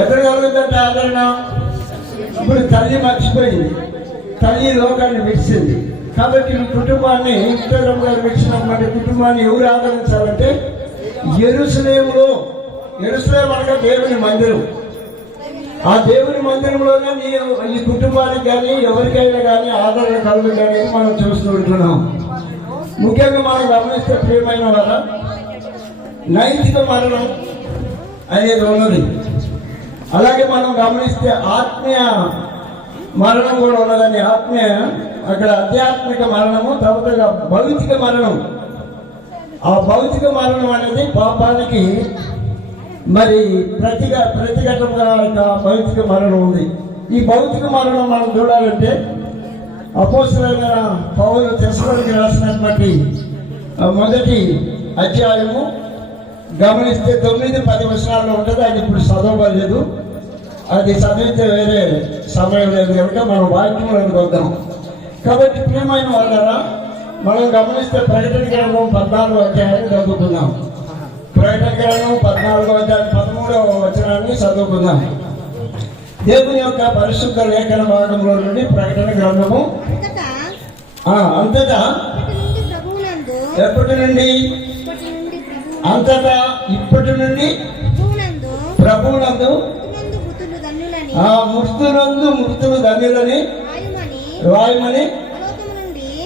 ఎక్కడ కలుగుతుందంటే ఆదరణ? ఇప్పుడు తల్లి మర్చిపోయింది, తల్లి లోకాన్ని విడిచింది. కాబట్టి ఈ కుటుంబాన్ని విక్టోరమ్మ గారు విడిచినటువంటి కుటుంబాన్ని ఎవరు ఆదరించాలంటే యెరూషలేములో, యెరూషలేము అనగా దేవుని మందిరం, ఆ దేవుని మందిరంలోనే ఈ కుటుంబానికి కానీ ఎవరికైనా కానీ ఆదరణ కలుగుతుంది అనేది మనం చూస్తూ ఉంటున్నాం. ముఖ్యంగా మనం గమనిస్తే ప్రియమైన వార నైతిక మరణం అనేది ఉన్నది. అలాగే మనం గమనిస్తే ఆత్మీయ మరణం కూడా ఉన్నదని. అక్కడ ఆధ్యాత్మిక మరణము, తర్వాత భౌతిక మరణం. ఆ భౌతిక మరణం అనేది పాపానికి మరి ప్రతిఘటనగా భౌతిక మరణం ఉంది. ఈ భౌతిక మరణం మనం చూడాలంటే అపోస్తలుడైన పౌలు తెస్సలోనికీ రాసినటువంటి మొదటి అధ్యాయము గమనిస్తే 9-10 వచనాల్లో ఉంటుంది. అది ఇప్పుడు చదవలేదు, అది చదివితే వేరే సమయం లేదు కనుక మనం వాక్యంలోకి వద్దాం. కాబట్టి ప్రియమైన వాళ్ళరా, మనం గమనిస్తే ప్రకటన గ్రంథం 14వ అధ్యాయాన్ని చదువుకుందాం. ప్రకటన గ్రంథం 14వ అధ్యాయం 13వ వచనాన్ని చదువుకుందాం. దేవుని యొక్క పరిశుద్ధ లేఖన భాగంలో నుండి ప్రకటన గ్రంథము అంతటా ఎప్పటి నుండి అంతటా ఇప్పటి నుండి ప్రభువునందు మృతులు ధన్యులని రాయమని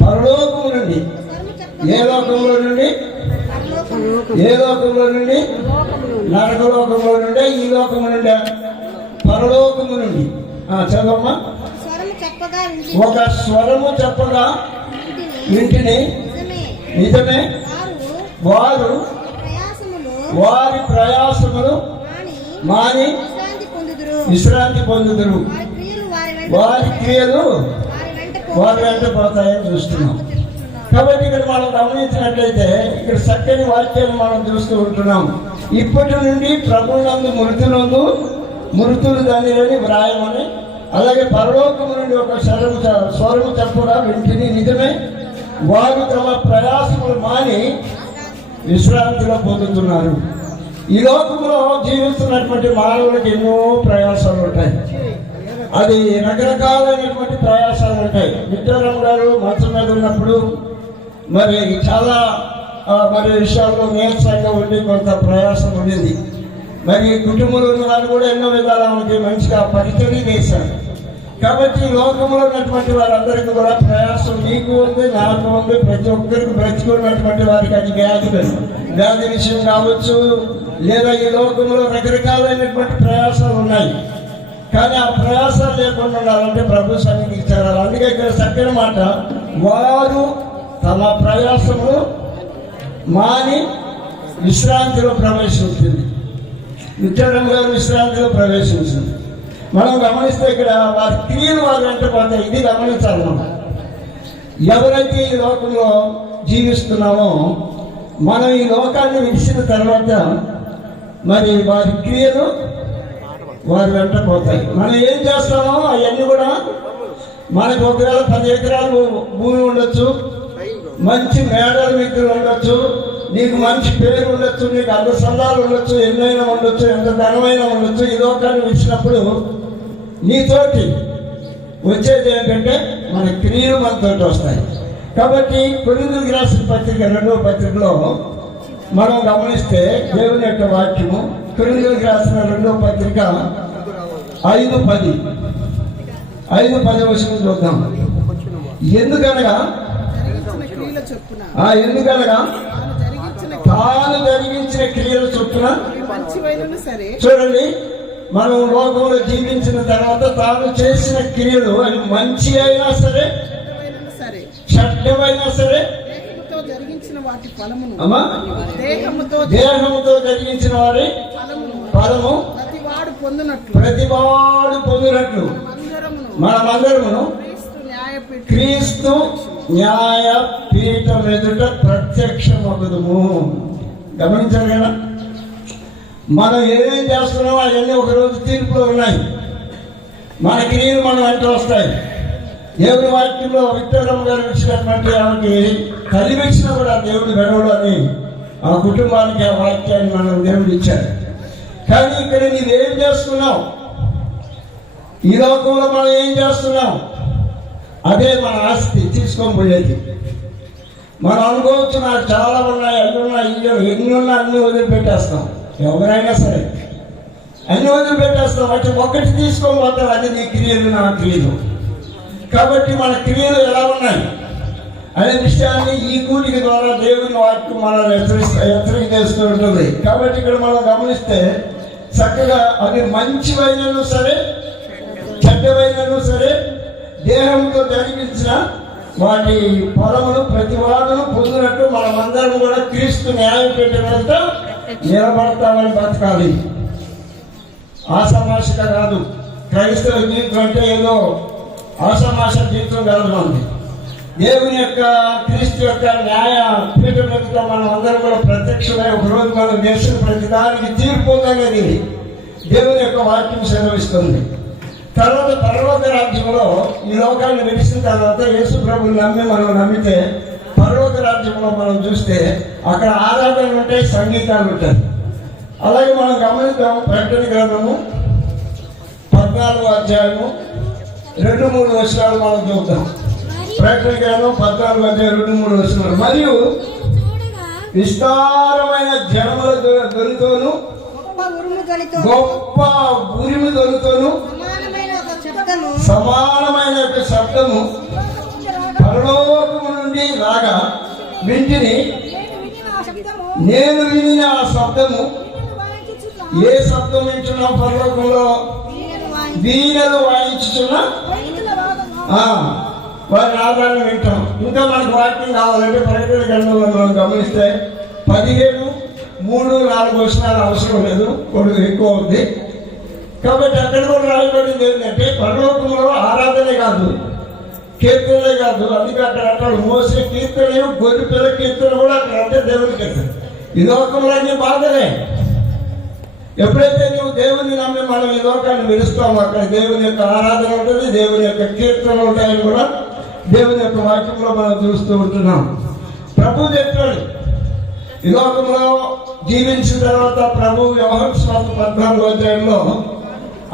పరలోకము నుండి, ఏ లోకంలో నుండి? ఏ లోకంలో నుండి? నరకలోకంలో నుండి, ఈ లోకము నుండి, పరలోకము నుండి. చదవమ్మా. ఒక స్వరము చెప్పగా వింటిని, నిజమే వారు వారి ప్రయాసములు మాని విశ్రాంతి పొందుదురు, వారి క్రియలు వారి వెంట పోతాయని చూస్తున్నాం. కాబట్టి ఇక్కడ మనం గమనించినట్లయితే ఇక్కడ చక్కని వాక్యాన్ని మనం చూస్తూ ఉంటున్నాం. ఇప్పటి నుండి ప్రభువునందు మృతులు ధన్యులని వ్రాయమని, అలాగే పరలోకము నుండి ఒక స్వరము చెప్పగా వింటిని, నిజమే వారు తమ ప్రయాసములు మాని విశ్రాంతిలో పొందుతున్నారు. ఈ లోకంలో జీవిస్తున్నటువంటి మానవులకు ఎన్నో ప్రయాసాలు ఉంటాయి. అది రకరకాలైనటువంటి ప్రయాసాలు ఉంటాయి. విక్టోరమ్మ గారు మంచం మీద ఉన్నప్పుడు మరి చాలా విషయాల్లో నీరసంగా ఉండి కొంత ప్రయాసం ఉండింది. మరి కుటుంబంలో ఉన్న వారు కూడా ఎన్నో విధాలు ఆమెకి మంచిగా పరిచయం చేశారు. కాబట్టి లోకంలో ఉన్నటువంటి వారందరికీ కూడా ప్రయాసం నీకు ఉంది, నాకు ఉంది, ప్రతి ఒక్కరికి బ్రతుకున్నటువంటి వారికి అది వ్యాధి విషయం కావచ్చు, లేదా ఈ లోకంలో రకరకాలైనటువంటి ప్రయాసాలు ఉన్నాయి. కానీ ఆ ప్రయాసాలు లేకుండా ఉండాలంటే ప్రభు సన్నిధికి చేరాలి. అందుకే ఇక్కడ చక్కని మాట, వారు తమ ప్రయాసములు మాని విశ్రాంతిలో ప్రవేశించింది. విక్టోరమ్మ గారు విశ్రాంతిలో ప్రవేశించింది. మనం గమనిస్తే ఇక్కడ వారి క్రియలు వారు వెంట పోతాయి. ఇది గమనించాలి. మనం ఎవరైతే ఈ లోకంలో జీవిస్తున్నామో, మనం ఈ లోకాన్ని విడిచిన తర్వాత మరి వారి క్రియలు వారి వెంట పోతాయి. మనం ఏం చేస్తామో అవన్నీ కూడా మనకు ఒకవేళ 10 ఎకరాలు భూమి ఉండొచ్చు, మంచి మేడలు మీకు ఉండొచ్చు, నీకు మంచి పేరు ఉండొచ్చు, నీకు అందసందాలు ఉండొచ్చు, ఎన్నైనా ఉండొచ్చు, ఎంత ధనమైనా ఉండొచ్చు. ఈ లోకాన్ని విడిచినప్పుడు నీతోటి వచ్చేది ఏంటంటే మన క్రియలు మనతోటి వస్తాయి. కాబట్టి కొరింథీయులకు రాసిన పత్రిక 2వ పత్రికలో మనం గమనిస్తే దేవుని యొక్క వాక్యము కొరింథీయులకు రాసిన 2వ పత్రిక 5:10 వచనం చూద్దాం. ఎందుకనగా తాను జరిగించిన క్రియల చొప్పున, చూడండి, మనం లోకంలో జీవించిన తర్వాత తాను చేసిన క్రియలు అవి మంచి అయినా సరే చెడ్డమైనా సరే దేహముతో జరిగించిన వారి ఫలము ప్రతివాడు పొందినట్లు మనమందరమును క్రీస్తు న్యాయపీఠం ఎదుట ప్రత్యక్షమగుదుము. గమనించారు కదా, మనం ఏమేం చేస్తున్నామో అవన్నీ ఒకరోజు తీర్పులో ఉన్నాయి. మన క్రియలు మనం వెంట వస్తాయి. దేవుని వాక్యంలో విక్టోరమ్మ గారు ఇచ్చినటువంటి ఆమెకి తల్లి ఇచ్చినా కూడా దేవుడు గడవడు అని ఆ కుటుంబానికి ఆ వాక్యాన్ని మనం దేవుడు ఇచ్చారు. కానీ ఇక్కడ నీవేం చేస్తున్నావు? ఈ లోకంలో మనం ఏం చేస్తున్నాం? అదే మన ఆస్తి తీసుకొని పోయేది. మనం అనుకోవచ్చు నాకు చాలా ఉన్నాయి, ఎన్ని ఉన్నా అన్ని వదిలిపెట్టేస్తాం. ఎవరైనా సరే అన్ని వదిలిపెట్టేస్తాం. అంటే ఒక్కటి తీసుకొని పోతాం, అది నీ క్రియలు, నా క్రియలు. కాబట్టి మన క్రియలు ఎలా ఉన్నాయి అనే విషయాన్ని ఈ కూడిక ద్వారా దేవుని వాక్యం మనల్ని హెచ్చరిస్తూ ఉంటుంది. కాబట్టి ఇక్కడ మనం గమనిస్తే చక్కగా అది మంచివైనను సరే చెడ్డవైనను సరే దేహంతో జరిగించిన వాటి ఫలములు ప్రతివాదను పొందినట్టు మనమందరం కూడా క్రీస్తు న్యాయం పెట్టినంత నిలబడతామని బతకాలి. ఆషామాషిగా కాదు. క్రైస్తవ జీవితం అంటే ఏదో ఆషామాష జీవితం కాదు. ఉంది దేవుని యొక్క క్రీస్తు యొక్క న్యాయ పీఠం మీద మనం అందరం కూడా ప్రత్యక్షమై ఒకరోజు మనం చేసిన ప్రతిదానికి తీర్పు అనేది దేవుని యొక్క వాక్యం సెలవిస్తుంది. తర్వాత పరలోక రాజ్యంలో ఈ లోకాన్ని విడిచిన తర్వాత యేసు ప్రభుని నమ్మి మనం నమ్మితే పరలోక రాజ్యంలో మనం చూస్తే అక్కడ ఆరాధనలు ఉంటాయి, సంగీతాలు ఉంటాయి. అలాగే మనం గమనిద్దాం. ప్రకటన గ్రంథము 14వ అధ్యాయము 2-3 వచనాలు మనం చూద్దాం. ప్రకటన గ్రంథం 14వ అధ్యాయం 2-3 వచనాలు. మరియు విస్తారమైన జనముల ధ్వనితోను గొప్ప ఉరుము ధ్వనితోను సమానమైన యొక్క శబ్దము పరలోకము నుండి రాగా వింటిని. నేను విని ఆ శబ్దము, ఏ శబ్దం వింటున్నాం? పరలోకంలో వీణలు వాయించుతున్న వారి ఆధారం వింటాం. ఇంకా మనకు వాక్యం కావాలంటే ప్రకటన గ్రంథంలో మనం గమనిస్తే 17:3-4 వచనాలు అవసరం లేదు, కొద్దిగా ఎక్కువ ఉంది. కాబట్టి అక్కడ కూడా రాయబడింది ఏంటంటే పరలోకంలో ఆరాధనే కాదు, కీర్తనలే కాదు. అందుకే అక్కడ అంటాడు మోసే కీర్తనలు, గొర్రె పిల్ల కీర్తన కూడా అక్కడ అంటే దేవుని కీర్తన. ఈ లోకంలో అన్ని బాధలే. ఎప్పుడైతే నువ్వు దేవుని నమ్మి మనం ఈ లోకాన్ని విడుస్తామో అక్కడ దేవుని యొక్క ఆరాధన ఉంటుంది, దేవుని యొక్క కీర్తనలు ఉంటాయని కూడా దేవుని యొక్క వాక్యంలో మనం చూస్తూ ఉంటున్నాం. ప్రభు చెప్పాడు ఈ లోకంలో జీవించిన తర్వాత ప్రభు యోహాను సువార్త 14వ అధ్యాయంలో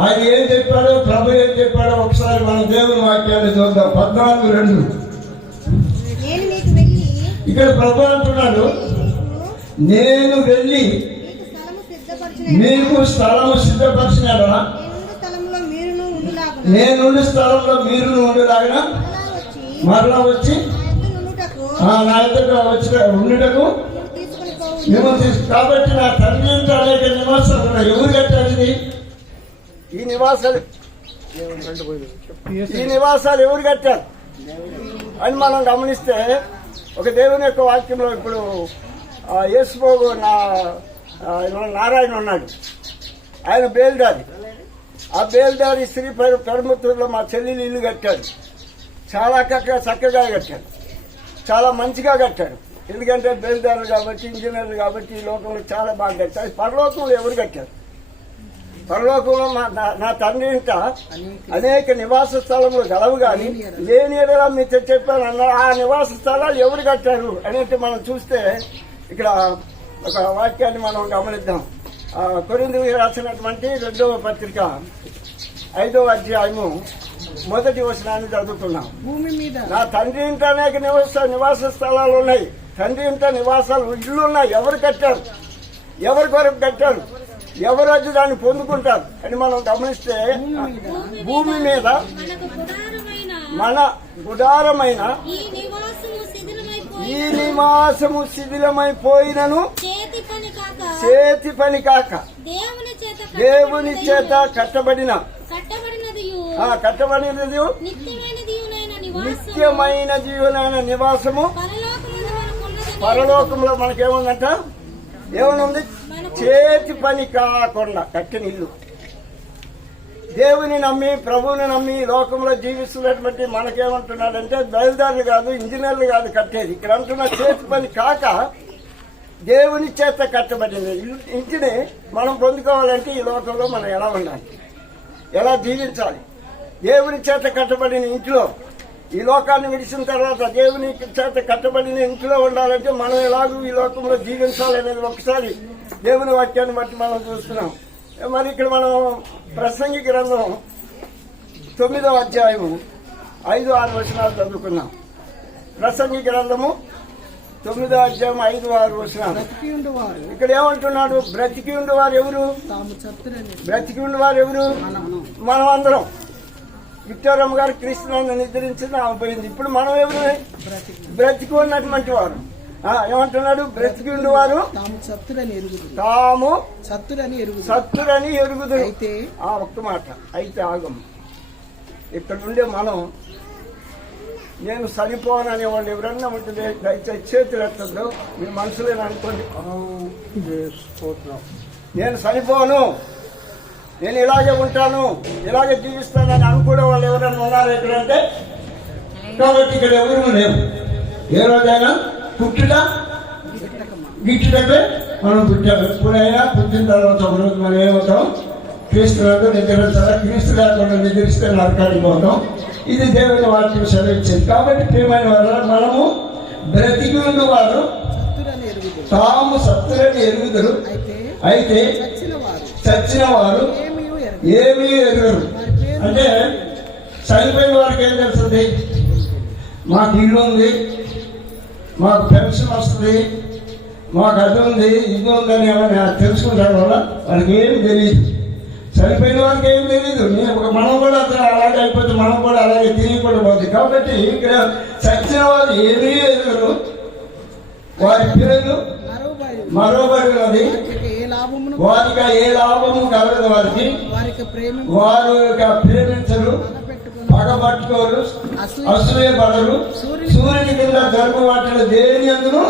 ఆయన ఏం చెప్పాడో, ప్రభు ఏం చెప్పాడో ఒకసారి మన దేవుని వాక్యాన్ని చూద్దాం. 14:2 ఇక్కడ ప్రభు అంటున్నాడు, నేను వెళ్ళి మీకు స్థలము సిద్ధపరిచినాడా, నేనుండి స్థలంలో మీరు ఉండేలాగా మరలా వచ్చి నా ఎదుట వచ్చి ఉండుటకు మిమ్మల్ని కాబట్టి నా తండ్రి ఇంటి అనేక నివాసాలు ఉన్నాయి. ఎవరు కట్టారు ఇది? ఈ నివాసాలు ఎవరు కట్టారు అని మనం గమనిస్తే ఒక దేవుని యొక్క వాక్యంలో ఇప్పుడు యేసుబాబు నారాయణ ఉన్నాడు. ఆయన బేల్దారి. ఆ బేల్దారి శ్రీ పెరుమత్తూరులో మా చెల్లెలు ఇల్లు కట్టాడు. చాలా చక్కగా కట్టాడు, చాలా మంచిగా కట్టాడు. ఎందుకంటే బేల్దారులు కాబట్టి, ఇంజనీర్లు కాబట్టి ఈ లోకంలో చాలా బాగా కట్టారు. పరలోకంలో ఎవరు కట్టారు? పరలోకంలో నా తండ్రి ఇంట అనేక నివాస స్థలములు గలవు కానీ లేని ఎడలా మీతో చెప్పాను అన్నారు. ఆ నివాస స్థలాలు ఎవరు కట్టారు అనేది మనం చూస్తే ఇక్కడ ఒక వాక్యాన్ని మనం గమనిద్దాం. కొరింథీయులకు రాసినటువంటి 2వ పత్రిక 5వ అధ్యాయము 1వ వచనాన్ని చదువుతున్నాం. భూమి మీద నా తండ్రి ఇంట అనేక నివాస స్థలాలు ఉన్నాయి. తండ్రి ఇంట నివాసాలు ఇళ్ళు ఉన్నాయి. ఎవరు కట్టారు? ఎవరి కొరకు కట్టారు? ఎవరు వచ్చి దాన్ని పొందుకుంటారు అని మనం గమనిస్తే భూమి మీద మన గుడారమైన ఈ నివాసము శిథిలమైపోయినను చేతి పని కాక దేవుని చేత కట్టబడినది నిత్యమైన జీవనైన నివాసము పరలోకంలో మనకేముందంట? ఏమనుంది? చేతి పని కాకుండా కట్టిన ఇల్లు. దేవుని నమ్మి ప్రభువుని నమ్మి లోకంలో జీవిస్తున్నటువంటి మనకేమంటున్నాడంటే బయలుదారులు కాదు, ఇంజనీర్లు కాదు కట్టేది. ఇక్కడ అంటున్న చేతి పని కాక దేవుని చేత కట్టబడింది ఇంటిని మనం పొందుకోవాలంటే ఈ లోకంలో మనం ఎలా ఉండాలి, ఎలా జీవించాలి? దేవుని చేత కట్టబడిన ఇంట్లో ఈ లోకాన్ని విడిచిన తర్వాత దేవుని చేత కట్టబడిన ఇంట్లో ఉండాలంటే మనం ఎలాగూ ఈ లోకంలో జీవించాలి అనేది ఒకసారి దేవుని వాక్యాన్ని బట్టి మనం చూస్తున్నాం. మరి ఇక్కడ మనం ప్రసంగి గ్రంథం 9వ అధ్యాయము 5-6 వచనాలు చదువుకున్నాం. ప్రసంగి గ్రంథము 9వ అధ్యాయం 5-6 వచనాలు. ఇక్కడ ఏమంటున్నాడు? బ్రతికి ఉండేవారు ఎవరు? బ్రతికి ఉండేవారు ఎవరు? మనం అందరం. విక్టోరమ్మ గారు క్రీస్తునాన్ని నిద్రించింది, ఆమె పోయింది. ఇప్పుడు మనం ఎవరు? బ్రతికి ఉన్నటువంటి వారు. ఏమంటున్నాడు? బ్రతికి ఉండేవారు తాము సత్తురని ఎరుగుదురు. ఒక్క మాట అయితే ఆగము. ఇక్కడ ఉండే మనం నేను చనిపోననే వాళ్ళు ఎవరన్నా ఉంటుంది, దయచేసి చేతులు ఎత్తద్దు. మీ మనసులో అనుకోండి, నేను చనిపోను, నేను ఇలాగే ఉంటాను, ఇలాగే జీవిస్తానని అనుకునే వాళ్ళు ఎవరైనా ఉన్నారు ఎక్కడంటే? కాబట్టి ఇక్కడ ఎవరు లేవు. ఏ రోజైనా పుట్టుట గిట్టుటంటే మనం పుట్టాము. ఎప్పుడైనా పుట్టిన తర్వాత ఒకరోజు మనం ఏమవుతాం? క్రీస్తులకు నిద్రించాలా? క్రీస్తు లేకుండా నిద్రిస్తే నరకానికి పోతాం. ఇది దేవుని వాక్యం సెలవిచ్చింది. కాబట్టి ప్రియమైన వల్ల మనము బ్రతికి ఉన్నవారు తాము సత్తులని ఎరుగుదరు, అయితే చచ్చిన వారు ఏమీ ఎరుగరు. అంటే చనిపోయిన వారికి ఏం తెలుస్తుంది? మాకు ఇల్లు ఉంది, మాకు పెన్షన్ వస్తుంది, మాకు అది ఉంది, ఇది ఉందని ఏమైనా తెలుసుకుంటారు వల్ల వాళ్ళకి ఏమి తెలియదు. చనిపోయిన వారికి ఏమి తెలియదు. మనం కూడా అతను అలాగే అయిపోతే మనం కూడా అలాగే తిరిగిపోవడం పోతుంది. కాబట్టి ఇక్కడ చచ్చిన వారు ఏమీ ఎదురు, వారి పేరు మరోబడి ఉన్నది, వారికి ఏ లాభము కలగదు. వారికి వారు ప్రేమించరు, పగబట్టుకోరు, అసూయపడరు, సూర్యుని కింద జరుపు వాటిలో దేని అందును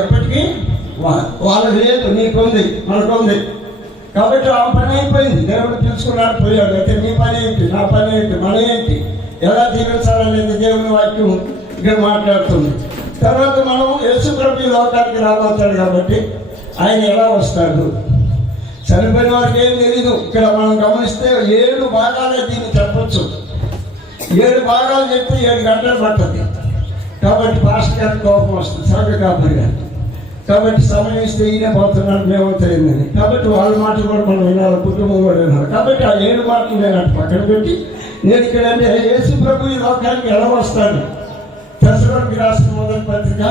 ఎప్పటికీ వాళ్ళకి లేదు, నీకుంది, మనకుంది. కాబట్టి ఆ పని అయిపోయింది. దేవుడు తెలుసుకున్నాడు, పోయాడు. అయితే నీ పని ఏంటి, నా పని ఏంటి, మన ఏంటి, ఎలా జీవించాలనేది దేవుని వాక్యం ఇక్కడ మాట్లాడుతుంది. తర్వాత మనం యేసు ప్రభు లోకానికి రాబోతాడు. కాబట్టి ఆయన ఎలా వస్తాడు? చనిపోయిన వారికి ఏం తెలీదు. ఇక్కడ మనం గమనిస్తే 7 భాగాలే దీన్ని చెప్పచ్చు. 7 భాగాలు చెప్తే 7 గంటలు పడుతుంది. కాబట్టి పాస్టర్ గారికి కోపం వస్తుంది, సగ కాపరి గారు. కాబట్టి సమయం ఇస్తే ఈయన పోతున్నాడు, మేమవుతాయిందని. కాబట్టి వాళ్ళ మాటలు కూడా మనం వినాలి, కుటుంబం కూడా వినాలి. కాబట్టి ఆ 7 మాటలు నేను అటు పక్కన పెట్టి నేను ఇక్కడ అంటే యేసు ప్రభు ఈ లోకానికి ఎలా వస్తాడు? తెస్సలోనికీ రాసిన మొదటి పత్రిక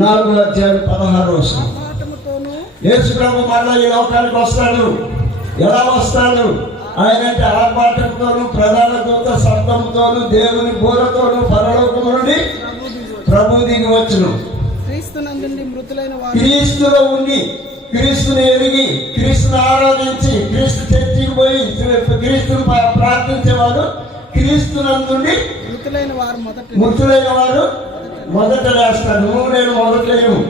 4వ అధ్యాయం 16వ వచనం. యేసు ప్రభు మళ్ళా ఈ లోకానికి వస్తాడు. ఎలా వస్తాడు? ఆయన అంటే ఆర్భాటంతోను, ప్రధాన దూత శబ్దంతోను, దేవుని బూరతోను పరలోకము నుండి ప్రభు దిగి వచ్చును. క్రీస్తులో ఉండి, క్రీస్తుని ఎరిగి, క్రీస్తుని ఆరాధించి, క్రీస్తు చర్చికి పోయి క్రీస్తుని ప్రార్థించేవారు క్రీస్తునందుండి మృతులైన వారు మొదట లేస్తారు. నువ్వు నేను మొదట లేము.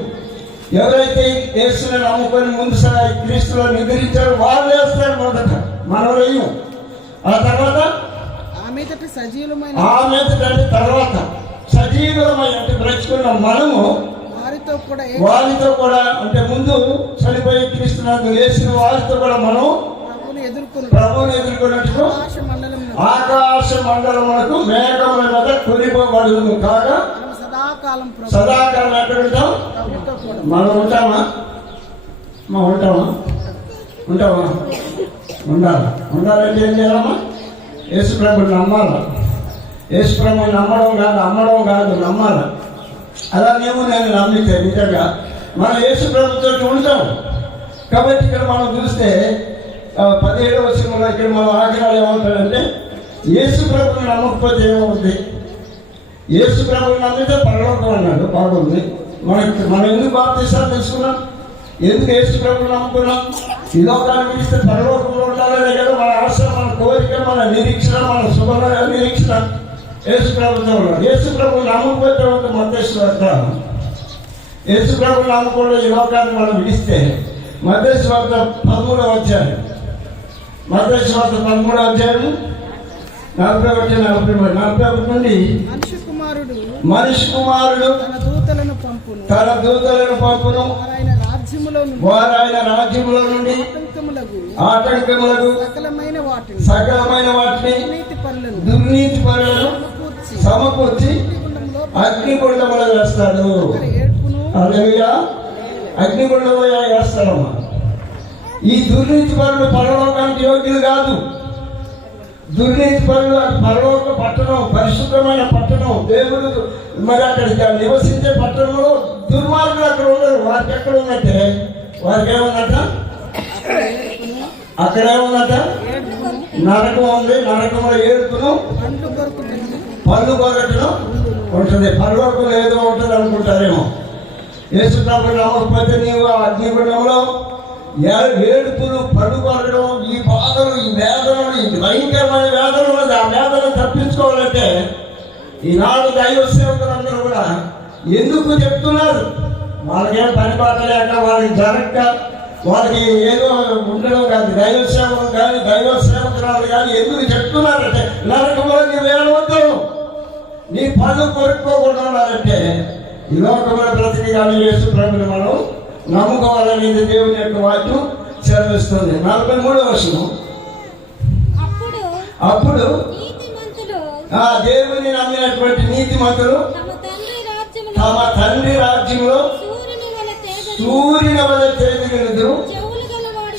ఎవరైతే యేసుని నమ్ముకొని ముందు క్రీస్తులో నిద్రించారో వాళ్ళు వేస్తారు మొదట, మనం లేము. ఆ తర్వాత తర్వాత సజీవమైన బ్రతుకున్న మనము వారితో కూడా అంటే ముందు చనిపోయి క్రీస్తునందు లేచిన వారితో కూడా మనం ప్రభువుని ఎదుర్కొన్నట్టు ఆకాశ మండలమునకు మేఘముల మీద కొనిపోబడును కాగా సదాకాలం ఎక్కడ ఉంటాం? మనం ఉంటామా? ఉండాలంటే ఏం చేయాలమ్మా? యేసు ప్రభుని నమ్మాలా. యేసు ప్రభుని అమ్మడం కాదు, నమ్మాలా. అలానేమో నేను నమ్మితే నిజంగా మనం యేసు ప్రభుతో ఉంటాం. కాబట్టి ఇక్కడ మనం చూస్తే 17వ వచనంలో ఇక్కడ మనం ఆగ్రహాలు ఏమంటాడంటే యేసు ప్రభుని నమ్మకపోతే ఏమవుతుంది? యేసు ప్రభుని నమ్మితే పరలోకం అన్నాడు, బాగుంది. మనం ఎందుకు బాప్తిస్తాం తెలుసుకున్నాం? ఎందుకు యేసు ప్రభుని నమ్ముకున్నాం? ఈ లోకాన్ని విడిస్తే పరలోకంలో ఉండాలనే కదా మన ఆశ, మన కోరిక, మన నిరీక్షణ, మన శుభ్ర నిరీక్షణ. యేసు ప్రభుత్వం ఉన్నాడు. యేసు ప్రభుని నమ్మకపోతే ఒక మధ్యస్వార్థ. యేసు ప్రభుని నమ్మకుండా ఈ లోకాన్ని మనం విడిస్తే మధ్యస్వార్థ 13వ అధ్యాయం, మధ్యస్వార్థ 13వ అధ్యాయం 41 నుండి మనిషి కుమారుడు తన దూతలను పంపును, వారు ఆయన రాజ్యములో నుండి ఆటంకములకు సకలమైన వాటిని దుర్నీతి పరులను సమకూర్చి అగ్నిగుండములో వేస్తాడు. హల్లెలూయా. అగ్నిగుండంలో వేస్తాడమ్మా. ఈ దుర్నీతి పరులు పరలోకానికి యోగ్యులు కాదు. దుర్నీతి పరులు అది పరలోక పట్టణం, పరిశుద్ధమైన పట్టణం, దేవుడు మరి అక్కడ నివసించే పట్టణంలో దుర్మార్గులు అక్కడ ఉండరు. వారికి ఎక్కడ ఉందంటే వారికి ఏముందట, అక్కడ ఏముందట, నరకం ఉంది. నరకంలో ఏడుపును పళ్ళు కొరకటం ఉంటుంది. పరలోకం ఏదో ఉంటుంది అనుకుంటారేమో. యేసు ప్రభువు నమ్మకపోతే నీవు ఆ అగ్నిగుండంలో ఏడుపులు పళ్ళు కొరకడం, ఈ బాధలు, ఈ వేదనలు, ఈ భయంకరమైన వేదన ఉన్నది. ఆ వేదన తప్పించుకోవాలంటే ఈనాడు దైవ సేవకులందరూ కూడా ఎందుకు చెప్తున్నారు? వాళ్ళకేం పని పాట లేక, వాళ్ళకి జరగక, వాళ్ళకి ఏదో ఉండడం కాదు. దైవ సేవకులు కానీ దైవ సేవకురాలు కానీ ఎందుకు చెప్తున్నారంటే నరకంలో నీ వేడవద్దు, నీ పళ్ళు కొరుక్కోకుండా ఉన్నారంటే ఈ లోకంలో బ్రతికి కానీ యేసు ప్రభువుని మనం నమ్ముకోవాలనేది దేవుని యొక్క వాక్యం సెలవిస్తుంది. 43వ వచనం. అప్పుడు ఆ దేవుని నమ్మినటువంటి నీతిమంతులు తమ తండ్రి రాజ్యంలో సూర్యుని వలె తేజరిల్లుదురు.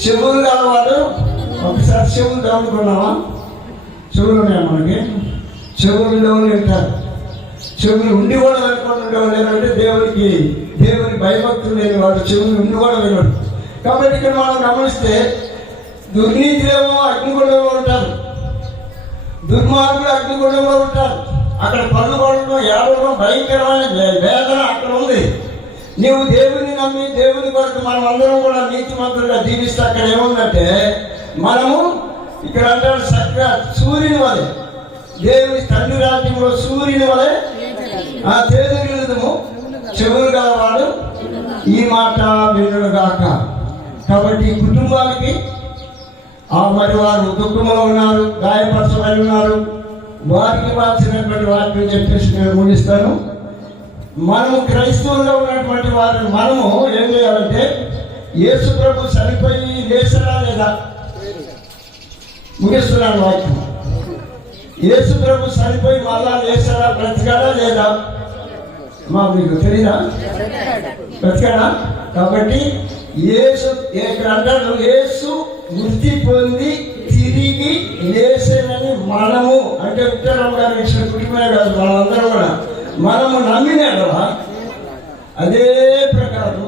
చెవులు గలవాడు, ఒకసారి చెవులు తగులుకున్నావా? చెవులు ఉన్నాయా మనకి? చెవులు ఉండేవాళ్ళు వింటారు, చెవులు ఉండి కూడా వినకుండా ఉండేవాళ్ళు ఏంటంటే దేవుని భయభక్తులు లేని వాడు చెవులు ఉండి కూడా వినడు. కాబట్టి ఇక్కడ మనం గమనిస్తే దుర్నీతిలేమో అగ్నిగుండంలో ఉంటారు, దుర్మార్గులు అగ్నిగుండంలో ఉంటారు. అక్కడ పళ్ళు కొడటం, ఏడవడం, భయంకరమైన వేదన అక్కడ ఉంది. నీవు దేవుని నమ్మి దేవుని కొరకు మనం అందరం కూడా నీతిమంతులుగా జీవిస్తే అక్కడ ఏముందంటే మనము ఇక్కడ అంటారు చక్కగా సూర్యుని వలె, దేవుని తండ్రి రాజ్యంలో సూర్యుని వలె తేజరిల్లుదుము. చెవులు గలవాడు ఈ మాట వినుగాక. కాబట్టి ఈ కుటుంబాలకి మరి వారు దుఃఖంలో ఉన్నారు, గాయపరచబడి ఉన్నారు, వారికి మార్చినటువంటి వాటిని చెప్పేసి నేను ముగిస్తాను. మనము క్రైస్తవులుగా ఉన్నటువంటి వారిని మనము ఏం చేయాలంటే యేసు ప్రభు చనిపోయి లేచరా లేదా? ముగిస్తున్నాను వాక్యం. యేసు ప్రభు చనిపోయి మళ్ళా లేచరా, బ్రతికాడా లేదా? మీకు తెలియదా? బ్రతికాడా? కాబట్టి యేసు ఇక్కడ అంటాడు, యేసు మృతి పొంది తిరిగి లేసేనని మనము అంటే విఠలరావు గారు ఇచ్చిన కుటుంబమే కాదు, మనందరం కూడా మనము నమ్మినాడవా అదే ప్రకారం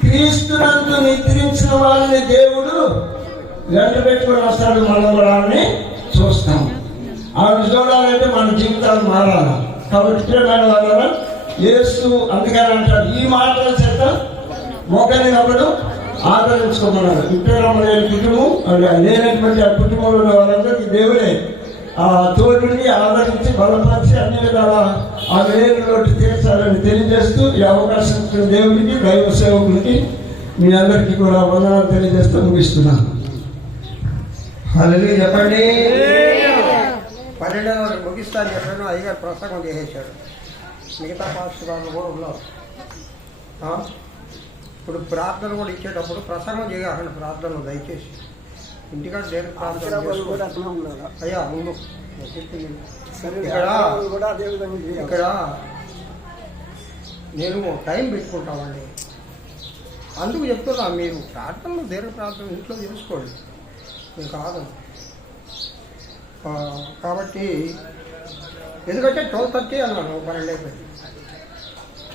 క్రీస్తునందు నిద్రించిన వారిని దేవుడు వెంట పెట్టుకుని వస్తాడు. మనం కూడా చూస్తాం. ఆవిడ చూడాలంటే మన జీవితాలు మారాలి. కాబట్టి వాళ్ళ యేసు అందుకని అంటాడు, ఈ మాటల చేత ఒకరినొకడు ఆదరించుకోమన్నాడు. విఠలరావు లేని కుటుంబం లేనటువంటి ఆ కుటుంబంలో ఉన్న వాళ్ళందరికీ దేవుడే తోడుని ఆదరించి బలపరిచి అన్ని విధాల ఆ వేరులోకి తీర్చాలని తెలియజేస్తూ ఈ అవకాశం ఇచ్చిన దేవుడికి, దైవ సేవకులకి మీ అందరికీ కూడా వందనాలు తెలియజేస్తూ ముగిస్తున్నాను. హల్లెలూయా చెప్పండి. 12వ ముగిస్తాను చెప్పాను. అయ్యగారు ప్రసంగం చేసేసాడు. మిగతా పాస్టర్లు కూడా ఉన్నారు. ఇప్పుడు ప్రార్థన కూడా ఇచ్చేటప్పుడు ప్రసంగం చేయాలండి. ప్రార్థనలు దయచేసి ఇంటికాడ దేవుని ప్రార్థన అయ్యా ముందు ఇక్కడ నేను టైం పెట్టుకుంటామండి. అందుకు చెప్తున్నా, మీరు ప్రార్థనలు దేవుని ప్రార్థన ఇంట్లో చేసుకోండి, మీకు కాదు. కాబట్టి ఎందుకంటే 12:30 అన్నాను, 12 అయిపోయింది.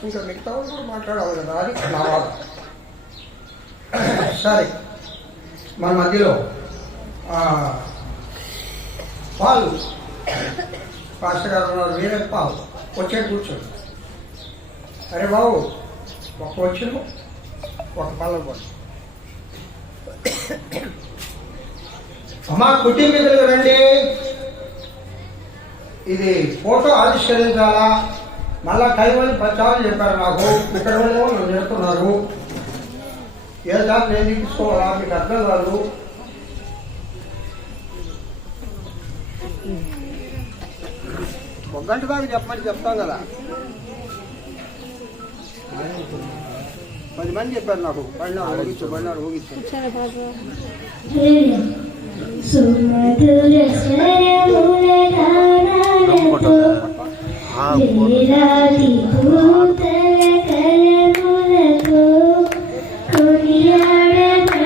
ఇంకా మిగతా వాళ్ళు కూడా మాట్లాడాలి కదా, అది నా బాధ. సరే, మన మధ్యలో పాలు పాస్టర్ గారు ఉన్నారు, వేరే పాలు వచ్చే కూర్చోండి. అరే బాబు, ఒక వచ్చిన ఒక పాలు కూడా అమ్మా కుటుంబీకులు రండి. ఇది ఫోటో ఆవిష్కరించాలా? మళ్ళా టైం అని 10 సార్లు చెప్పారు నాకు. ఇక్కడ నన్ను చెప్తున్నారు, ఏ సార్ నేను తీసుకోవాలా, మీకు అర్థం కాదు. ఒక గంట దాకా చెప్పమని చెప్తాం కదా. 10 మంది చెప్పారు నాకు. బండినారు ఊగించు సుమధుర స్వరముల గానాలతో వేలాది భూతల కలములతో కొనియాడబడుచున్న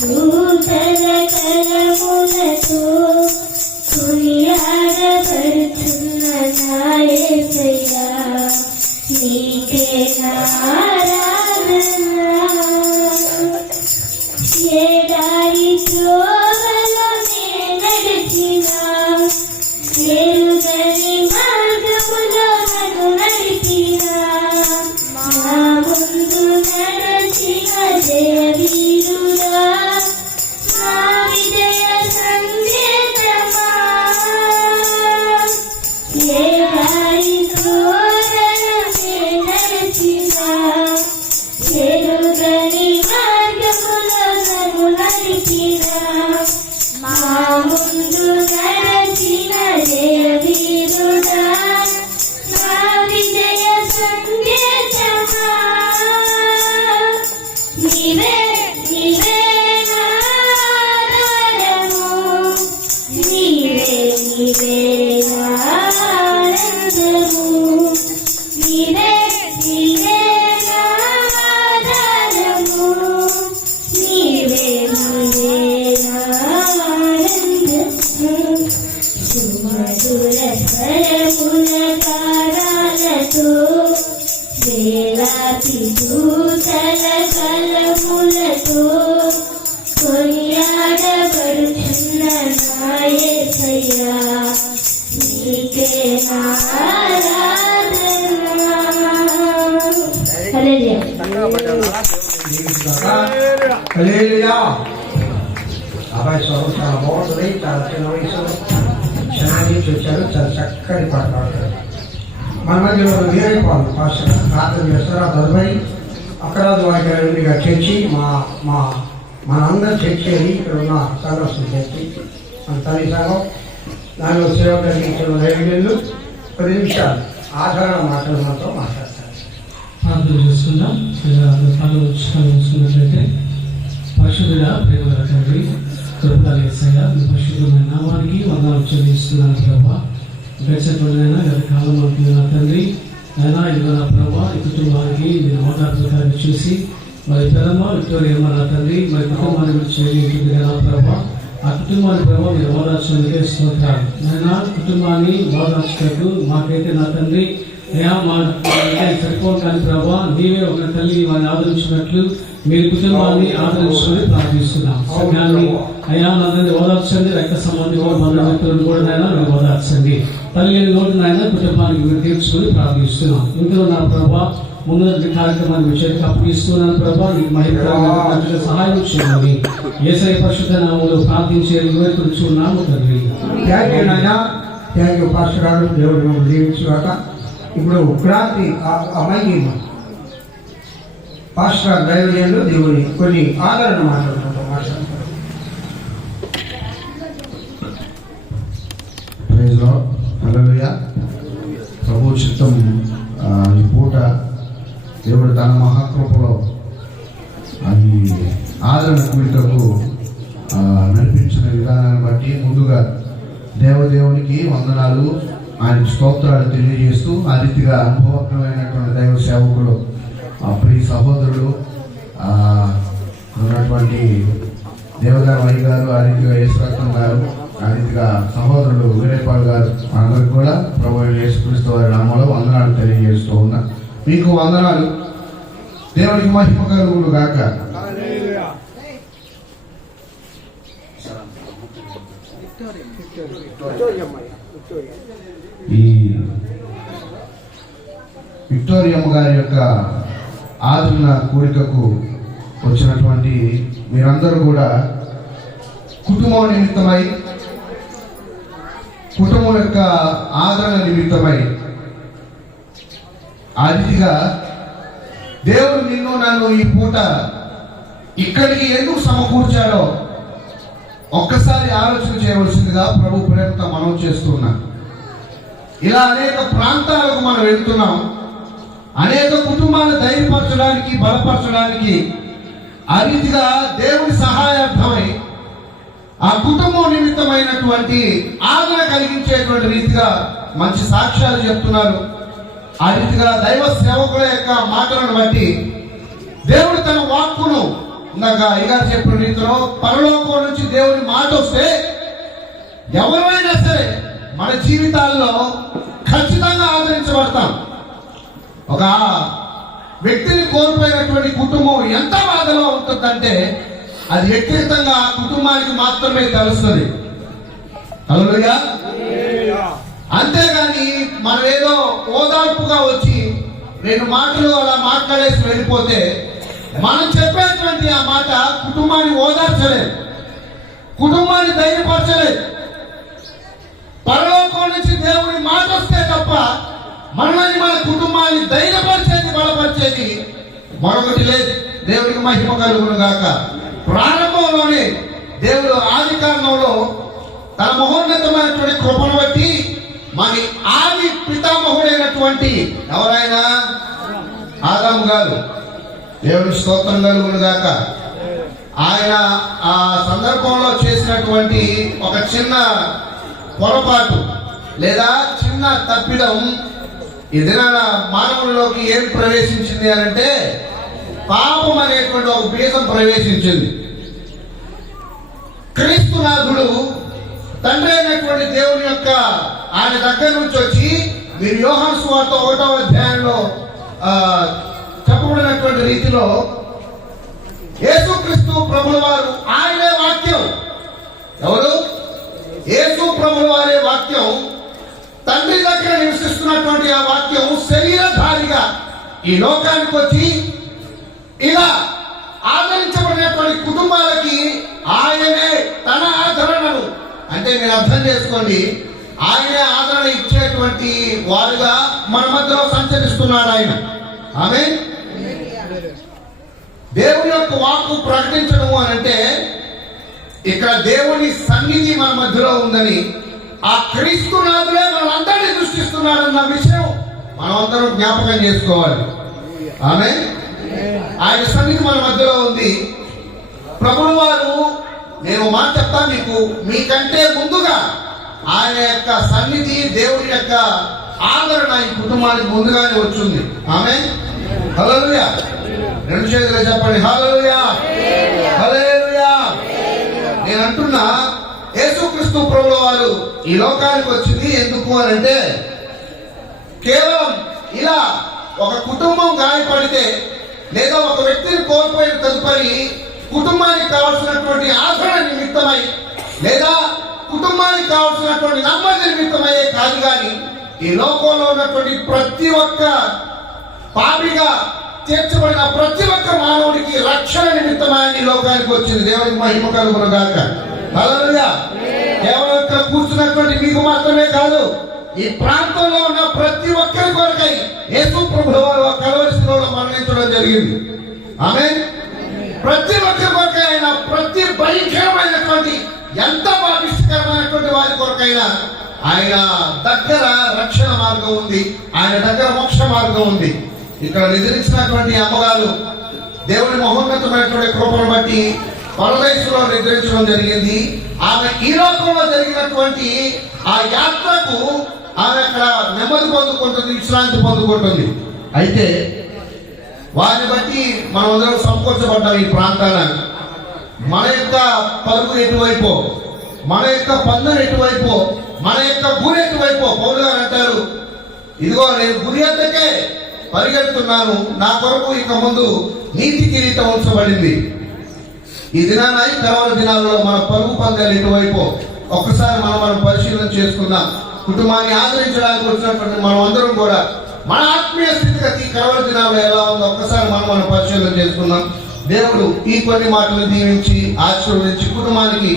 దూతల కరములతో కొనియాడబడుతున్న నా యేసయ్యా, నీకే నా ఆరాధన. ఎడారి త్రోవలో నే నడిచినా, ఎరుగని మార్గములో నన్ను నడిపినా, నా ముందు నడచిన జయవీరుడా, నా విజయ సంకేతమా. ఎడారి త్రోవలో నే నడిచినా, ఎరుగని మార్గములో నన్ను నడిపినా, మా ముందు నడచిన జయవీరుడా, నా విజయ సంకేతమా. నీవే నీవే నా ఆధారము, నీవే నీవే నా ఆనందము, నీవే నీవే నా ఆధారము, నీవే నీవే నా ఆనందము. సుమధుర స్వరముల గానాలతో, వేలాది దూతల కలములతో కొనియాడబడుతున్న నా యేసయ్యా, నీకే నా ఆరాధన. హల్లెలూయా. హల్లెలూయా. అబ్బాయి స్వరం చాలా బాగుంటుంది. చాలా చిన్న వయసు ಚೆನ್ನಾಗಿ చూచారు. చాలా చక్కటి పాట పాడతారు. మన మధ్యలో వేరే పాలు పాస్టర్ రాత్రి దసరా దొరబాయి అక్కడ వాటిగా చర్చి మన అందరి చర్చి అని ఇక్కడ ఉన్న సంఘర్షణ చర్చి మన తల్లి సంఘం దానిలో సేవ కలిగించిన నైవేద్యాలు 10 నిమిషాలు ఆధారణ మాటలు మాత్రం మాట్లాడతారు. ప్రార్థన చేసుకుందాం. పనులు చూసుకున్నట్లయితే పరిశుద్ధుడా ప్రేమగల తండ్రి, కృపగల యేసయ్యా, మీ పరిశుద్ధమైన నామానికి వందనాలు చెల్లిస్తున్నాను ప్రభా. గడిచినటువంటి గత కాలం నా తండ్రి అయినా ఇదిగో నా ప్రభా, ఈ కుటుంబానికి మీరు ఓదార్పుకాన్ని చూసి మరి పెదమ్మ విక్టోరియమ్మ నా తండ్రి మరి కుటుంబాన్ని గురించి ఉంటుంది కదా ప్రభా. ఆ కుటుంబాన్ని ప్రభావ మీరు ఓదార్చడానికి స్తోత్రాలు. అయినా కుటుంబాన్ని ఓదార్చటకు మాకైతే నా తండ్రి అయ్యా మా సరిపోను కానీ ప్రభావ నీవే ఒక తల్లి వారిని ఆదరించినట్లు మీరు కుటుంబాన్ని ఆదరించుకొని ప్రార్థిస్తున్నాం. సమయాన్ని అయ్యా నా తండ్రి ఓదార్చండి. రక్త సంబంధి కూడా మన వ్యక్తులను కూడా నాయన మీరు ఓదార్చండి. తల్లి నోటి నాయన కుటుంబానికి మీరు తీర్చుకొని ప్రార్థిస్తున్నాం. ఇందులో నా ప్రభా ముందు కార్యక్రమాన్ని విషయానికి అప్పగిస్తున్నాను ప్రభా. నీకు మహిళ సహాయం చేయండి. యేసయ్య పరిశుద్ధ నామములో ప్రార్థించే వేడుకొనుచున్నాము తండ్రి. థ్యాంక్ యూ పాస్టర్ గారు. దేవుడు మిమ్మల్ని దీవించుగాక. ఇప్పుడు క్రాంతి అమ్మాయి పాస్టర్ దైవజనులు దేవుని కొన్ని ఆదరణ మాట్లాడుకుంటాం. హల్లెలూయా. ప్రభు చిత్తం ఈ పూట దేవుడు తన మహాకృపలో అది ఆదరణ కూడికకు నడిపించిన విధానాన్ని బట్టి ముందుగా దేవదేవునికి వందనాలు, ఆయన స్తోత్రాలు తెలియజేస్తూ ఆ రీతిగా అనుభవజ్ఞమైనటువంటి దైవ సేవకులు ప్రియ సహోదరులు ఉన్నటువంటి దేవగారు అయ్య గారు, ఆ రీతిగా యేసురత్నం గారు, ఆ రీతిగా సహోదరులు వీరేపాల్ గారు, అందరికి కూడా ప్రభు యేసుక్రీస్తు వారి నామంలో వందనాలు తెలియజేస్తూ ఉన్నా. మీకు వందనాలు. దేవునికి మహిమ కలుగును గాక. ఈ విక్టోరియమ్మ గారి యొక్క ఆదరణ కూడికకు వచ్చినటువంటి మీరందరూ కూడా కుటుంబం నిమిత్తమై, కుటుంబం యొక్క ఆదరణ నిమిత్తమై ఆ రీతిగా దేవుడు నిన్ను నన్ను ఈ పూట ఇక్కడికి ఎందుకు సమకూర్చాడో ఒక్కసారి ఆలోచన చేయవలసిందిగా ప్రభు ప్రేమతో మనం చేస్తున్నా. ఇలా అనేక ప్రాంతాలకు మనం వెళ్తున్నాం. అనేక కుటుంబాలను ధైర్యపరచడానికి, బలపరచడానికి ఆ రీతిగా దేవుని సహాయార్థమై ఆ కుటుంబం నిమిత్తమైనటువంటి ఆదరణ కలిగించేటువంటి రీతిగా మంచి సాక్ష్యాలు చెప్తున్నారు. ఆ రీతిగా దైవ సేవకుల యొక్క మాటలను బట్టి దేవుడు తన వాక్కును ఇందాక అయ్యగారు చెప్పిన రీతిలో పరలోకం నుంచి దేవుని మాట వస్తే ఎవరైనా సరే మన జీవితాల్లో ఖచ్చితంగా ఆదరించబడతాం. ఒక వ్యక్తిని కోల్పోయినటువంటి కుటుంబం ఎంత బాధలో ఉంటుందంటే అది వ్యక్తిగతంగా కుటుంబానికి మాత్రమే తెలుస్తుంది. హల్లెలూయా. అంతేగాని మనం ఏదో ఓదార్పుగా వచ్చి 2 మాటలు అలా మాట్లాడేసి వెళ్ళిపోతే మనం చెప్పేటువంటి ఆ మాట కుటుంబాన్ని ఓదార్చలేదు, కుటుంబాన్ని ధైర్యపరచలేదు. పరలోకం నుంచి దేవుని మాట వస్తే తప్ప మనల్ని మన కుటుంబాన్ని ధైర్యపరిచేది, బలపరిచేది మరొకటి లేదు. దేవుడికి మహిమ కలుగును గాక. ప్రారంభంలోనే దేవుడు ఆది కారణంలో తన మహోన్నతమైనటువంటి కృపను బట్టి మన ఆది పితామహుడైనటువంటి ఎవరైనా ఆదాము గారు, దేవుని స్తోత్రం కలుగును గాక. ఆయన ఆ సందర్భంలో చేసినటువంటి ఒక చిన్న పొరపాటు లేదా చిన్న తప్పిదం ఈ దినాన మానవుల్లోకి ఏం ప్రవేశించింది అంటే పాపం అనేటువంటి ఒక బీజం ప్రవేశించింది. క్రీస్తునాథుడు తండ్రి అయినటువంటి దేవుని యొక్క ఆయన దగ్గర నుంచి వచ్చి మీరు యోహాను సువార్త 1వ అధ్యాయంలో చెప్పబడినటువంటి రీతిలో యేసుక్రీస్తు ప్రభుల వారు ఆయనే వాక్యం. ఎవరు? యేసు ప్రభుల వారే వాక్యం. తండ్రి దగ్గర నివసిస్తున్నటువంటి ఆ వాక్యం శరీరధారిగా ఈ లోకానికి వచ్చి ఇలా ఆదరించబడినటువంటి కుటుంబాలకి ఆయనే తన ఆదరణను, అంటే మీరు అర్థం చేసుకోండి, ఆయనే ఆదరణ ఇచ్చేటువంటి వారుగా మన మధ్యలో సంచరిస్తున్నాడు ఆయన. ఆమేన్. దేవుని యొక్క వాక్కు ప్రకటించడం అని అంటే ఇక్కడ దేవుని సన్నిధి మన మధ్యలో ఉందని, ఆ క్రీస్తునాథుడే మనందరినీ దృష్టిస్తున్నాడన్న విషయం మనం అందరం జ్ఞాపకం చేసుకోవాలి. ఆమేన్. ఆయన సన్నిధి మన మధ్యలో ఉంది. ప్రభువు వారు, నేను మాట చెప్తా మీకు, మీకంటే ముందుగా ఆయన యొక్క సన్నిధి, దేవుని యొక్క ఆదరణ ఈ కుటుంబానికి ముందుగానే వచ్చింది. ఆమేన్. హల్లెలూయా. 2 చేతులు చెప్పండి. హల్లెలూయా, హల్లెలూయా. నేను అంటున్నా, యేసుక్రీస్తు ప్రభువు వారు ఈ లోకానికి వచ్చింది ఎందుకు అని అంటే కేవలం ఇలా ఒక కుటుంబం గాయపడితే లేదా ఒక వ్యక్తిని కోల్పోయిన తదుపరి కుటుంబానికి కావాల్సినటువంటి ఆదరణ నిమిత్తమై లేదా కుటుంబానికి కావాల్సినటువంటి నెమ్మది నిమిత్తమయ్యే కాదు కానీ ఈ లోకంలో ఉన్నటువంటి ప్రతి ఒక్క పాపిగా తీర్చబడిన ప్రతి ఒక్క మానవుడికి రక్షణ నిమిత్తమైన ఈ లోకానికి వచ్చింది. దేవునికి మహిమ కలుగును గాక. హల్లెలూయా. కేవలం ఇక్కడ కూర్చున్నటువంటి మీకు మాత్రమే కాదు, ఈ ప్రాంతంలో ఉన్న ప్రతి ఒక్కరి కొరకై యేసు ప్రభువు వారు కల్వరి శిలువలో మరణించడం జరిగింది. ఆమేన్. ప్రతి ఒక్కరి కొరకై ఆయన ప్రతి భయంకరమైనటువంటి ఎంత పాపిష్టకరమైనటువంటి వారి కొరకైనా ఆయన దగ్గర రక్షణ మార్గం ఉంది, ఆయన దగ్గర మోక్ష మార్గం ఉంది. ఇక్కడ నిద్రించినటువంటి అమ్మగారు దేవుని మహోన్నతమైనటువంటి కృపను బట్టి పరదేశంలో నిద్రించడం జరిగింది. ఆమె ఈ లోకంలో జరిగినటువంటి ఆ యాత్రకు ఆమె అక్కడ నెమ్మది పొందుకుంటుంది, విశ్రాంతి పొందుకుంటుంది. అయితే వారిని బట్టి మనం అందరం సంకోచపడ్డాం. ఈ ప్రాంతాన మన యొక్క పరుగు ఎటువైపో, మన యొక్క పందెం ఎటువైపో, మన యొక్క గురి ఎటువైపో. పౌలు గారు అంటారు, ఇదిగో నేను గురి అంతకే పరిగెడుతున్నాను, నా కొరకు ఇక ముందు నీతి కిరీటం ఉంచబడింది. ఈ దినాన కరోనా దినాల్లో మన పరుగు పందాలు ఎటువైపో ఒక్కసారి మనం పరిశీలన చేసుకుందాం. కుటుంబాన్ని ఆదరించడానికి వచ్చినటువంటి మనం అందరం కూడా మన ఆత్మీయ స్థితిగతి కరోనా దినాల్లో ఎలా ఉందో ఒక్కసారి మనం పరిశీలన చేసుకుందాం. దేవుడు ఈ కొన్ని మాటలు దీవించి ఆశీర్వదించి కుటుంబానికి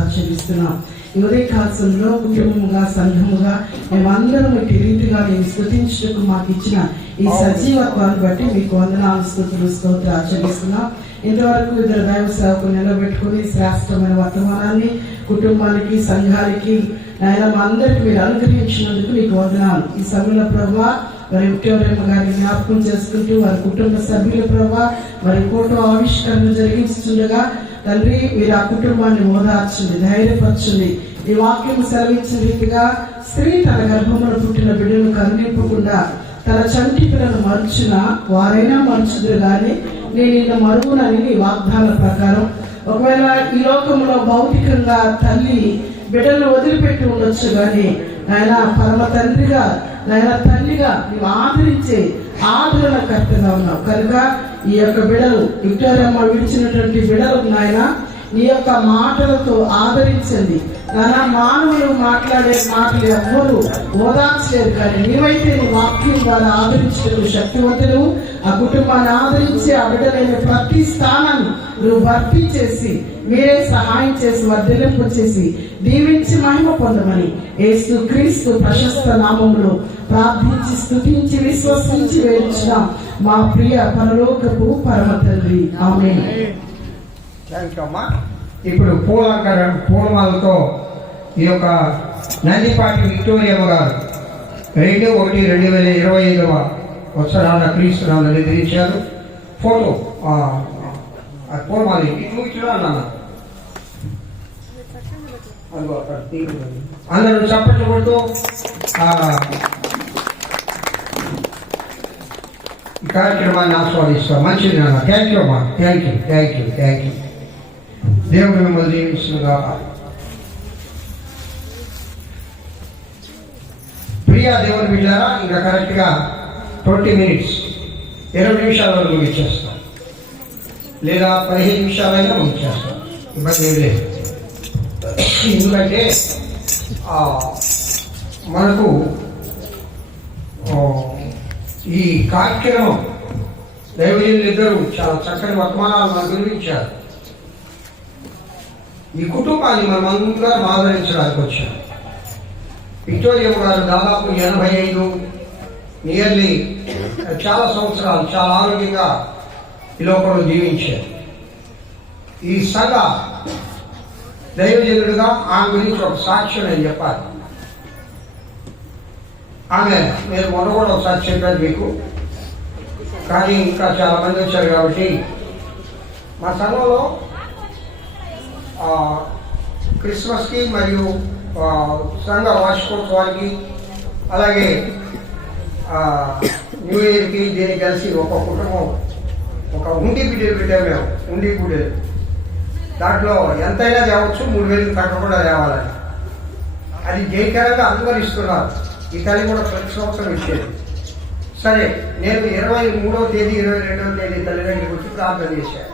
ఆచరిస్తున్నాం. ఎవరే కాలంలో కుటుంబముగా సంఘముగా మేమందరం ఇటు రీతిగా నేను స్తుతించుటకు మాకు ఇచ్చిన ఈ సజీవత్వాన్ని బట్టి మీకు వందనాలు, స్తుతులు, స్తోత్రాలు ఆచరిస్తున్నాం. ఇంతవరకు 2 దైవ సేవకులు నిలబెట్టుకుని శ్రేష్టమైన వర్తమానాన్ని కుటుంబానికి, సంఘానికి, నాయన మా అందరికి మీరు అనుగ్రహించినందుకు మీకు వందనాలు. ఈ సమయంలో ప్రభువా మరి విక్టోరియమ్మ గారిని జ్ఞాపకం చేసుకుంటూ వారి కుటుంబ సభ్యుల ప్రభువా మరి ఫోటో ఆవిష్కరణ జరిగిస్తుండగా తండ్రి మీరు ఆ కుటుంబాన్ని ఓదార్చండి, ధైర్యపరచండి. ఈ వాక్యం సెలవించిన రీతిగా స్త్రీ తన గర్భంలో పుట్టిన బిడ్డను కరుణింపకుండా తన చంటి పిల్లలు మరుచున వారైనా మరుచుదురు కానీ నేను నిన్ను మరుగునని నీ వాగ్దాన ప్రకారం. ఒకవేళ ఈ లోకంలో భౌతికంగా తల్లి బిడ్డలు వదిలిపెట్టి ఉండొచ్చు కానీ ఆయన పరమ తండ్రిగా నాయన తల్లిగా నీవు ఆదరించే ఆదరణకర్తగా ఉన్నావు కనుక ఈ యొక్క బిడ్డలు విక్టోరియమ్మ విడిచినటువంటి బిడ్డలు నాయన నీ యొక్క మాటలతో ఆదరించండి. నానా మానవులు మాట్లాడే మాటలు ఎవ్వరు ఓదార్చలేదు కానీ నీవైతే నీ వాక్యం ద్వారా ఆదరించడం శక్తివంతులు. ఆ కుటుంబాన్ని ఆదరించి ఆ బిడ్డలైన ప్రతి స్థానాన్ని నువ్వు భర్తీ చేసి మీరే సహాయం చేసి వర్ధలింపు చేసి దీవించి మహిమ పొందమని యేసు క్రీస్తు ప్రశస్త నామములో ప్రార్థించి స్తుతించి విశ్వసించి వేయించిన మా ప్రియ పరలోకపు పరమ తండ్రి ఆమేన్. థ్యాంక్ యూ అమ్మా. ఇప్పుడు పూలమాలతో ఈ యొక్క నందిపాటి విక్టోరియమ్మ గారు 2/1/2025 సంవత్సరాల క్రీస్తునామమున నిద్రించారు. ఫోటో పూలమాల ఇట్లా అన్నా అందరూ చప్పట్లు కొడుతూ ఈ కార్యక్రమాన్ని ఆస్వాదిస్తాం. మంచిది నాన్న. థ్యాంక్ యూ అమ్మా. Thank you. దేవుడు మిమ్మల్ని దీవించునుగా. ప్రియా దేవుని బిడ్డారా, ఇంకా కరెక్ట్గా 20 minutes 20 నిమిషాల వరకు ముగించేస్తాం, లేదా 15 నిమిషాలైనా ముగించేస్తాం. ఇబ్బంది ఏం లేదు. ఎందుకంటే మనకు ఈ కార్యక్రమం దైవజనులిద్దరూ చాలా చక్కని వర్తమానాలు మనకు వినిపించారు. ఈ కుటుంబాన్ని మనం అందరం ఆదరించడానికి వచ్చాం. విక్టోరియమ్మ గారు దాదాపు 85 నియర్లీ చాలా సంవత్సరాలు చాలా ఆరోగ్యంగా ఈ లోకంలో జీవించారు. ఈ సగ దైవజనుడిగా ఆమె గురించి ఒక సాక్ష్యం నేను చెప్పాలి. ఆమె నేను మొన్న కూడా ఒకసారి చెప్పాను మీకు, కానీ ఇంకా చాలా మంది వచ్చారు కాబట్టి మా సంఘంలో క్రిస్మస్కి మరియు సంఘ వార్షికోత్సవానికి అలాగే న్యూ ఇయర్కి దీనికి కలిసి ఒక కుటుంబం ఒక ఉండి బిడ్డలు పెట్టాము. మేము ఉండి బిడ్డలు దాంట్లో ఎంతైనా తేవచ్చు, 3,000 తగ్గకుండా తేవాలని. అది జయకరంగా అందరూ ఇస్తున్నారు. ఈ తల్లి కూడా ప్రతి సంవత్సరం ఇచ్చేది. సరే, నేను 23వ తేదీ 22వ తేదీ తల్లిదండ్రుల గురించి ప్రార్థన చేశాను.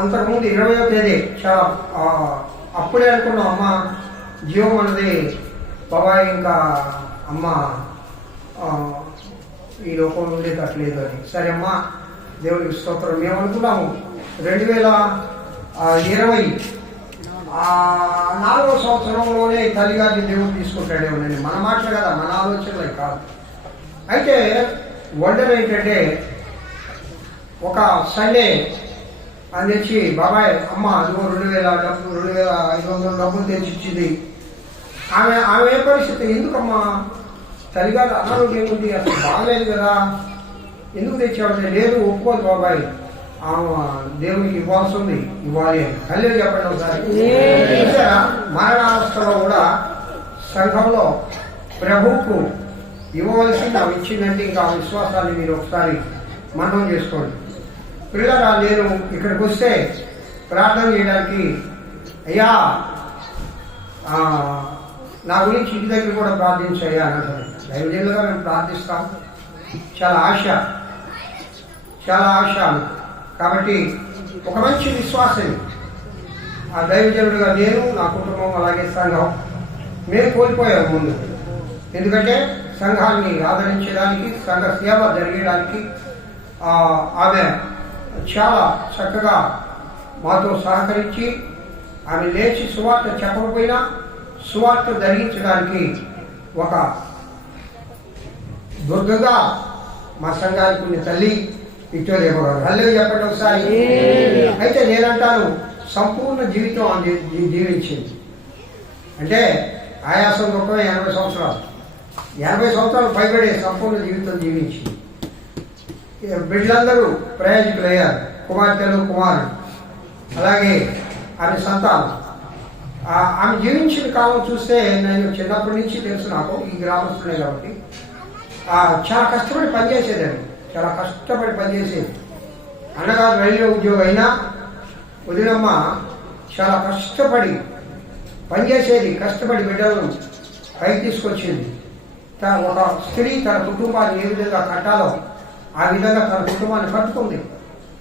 అంతకుముందు 20వ తేదీ చాలా అప్పుడే అనుకున్నాం, అమ్మ జీవం అన్నది బాబాయ్ ఇంకా అమ్మ ఈ లోకంలో ఉండేటట్లేదు అని. సరే అమ్మ దేవుడికి స్తోత్రం. మేము అనుకున్నాము 2020 4వ సంవత్సరంలోనే తల్లిగారిని దేవుడు తీసుకుంటాడేమో. నేను మన మాటలు కదా, మన ఆలోచనలే కాదు. అయితే వండర్ ఏంటంటే ఒక సండే అందించి బాబాయ్ అమ్మ అదిగో 2,500 డబ్బులు తెచ్చిచ్చింది. ఆమె ఏ పరిస్థితి, ఎందుకమ్మా తల్లిగారు అనారోగ్యం ఉంది, అసలు బాగలేదు కదా, ఎందుకు తెచ్చామంటే లేదు ఒప్పుకోదు బాబాయ్, దేవునికి ఇవ్వాల్సి ఉంది, ఇవ్వాలి అని. కళ్ళు చెప్పండి ఒకసారి. మరణావస్థలో కూడా సంఘంలో ప్రభువుకు ఇవ్వవలసింది ఆమె ఇచ్చిందంటే ఇంకా ఆ విశ్వాసాన్ని మీరు ఒకసారి మననం చేసుకోండి. పిల్లరా, నేను ఇక్కడికి వస్తే ప్రార్థన చేయడానికి అయ్యా నా గురించి ఇంటి దగ్గర కూడా ప్రార్థించయ్యా అని అంటారు. దైవజనులుగా మేము ప్రార్థిస్తాం. చాలా ఆశ కాబట్టి ఒక మంచి విశ్వాసం ఆ దైవజనుడిగా నేను, నా కుటుంబం, అలాగే సంఘం మేము కోల్పోయాము ముందు. ఎందుకంటే సంఘాన్ని ఆదరించడానికి, సంఘ సేవ జరిగేయడానికి ఆమె చాలా చక్కగా మాతో సహకరించి ఆమె లేచి సువార్త చెప్పకపోయినా సువార్త జరిగించడానికి ఒక దుర్గగా మా సంఘానికి ఉన్న తల్లి విక్టోరియమ్మ గారు. హల్లెలూయా చెప్పండి ఒకసారి. అయితే నేనంటాను సంపూర్ణ జీవితం జీవించింది. అంటే ఆయాసం గొప్ప 80 సంవత్సరాలు పైబడే సంపూర్ణ జీవితం జీవించింది. బిడ్డలందరూ ప్రయోజకులయ్యారు, కుమార్తెలు, కుమారులు, అలాగే ఆమె సంతానం. ఆమె జీవించిన కాలం చూస్తే నేను చిన్నప్పటి నుంచి తెలుసు, నాకు ఈ గ్రామస్తులే కాబట్టి చాలా కష్టపడి పనిచేసేదండి, చాలా కష్టపడి పనిచేసేది. అన్నగారు రైల్వే ఉద్యోగం అయినా వదినమ్మ చాలా కష్టపడి పనిచేసేది, కష్టపడి బిడ్డలను పైకి తీసుకొచ్చేది. ఒక స్త్రీ తన కుటుంబాన్ని ఏ విధంగా కట్టాలో ఆ విధంగా తన కుటుంబాన్ని కట్టుకుంది.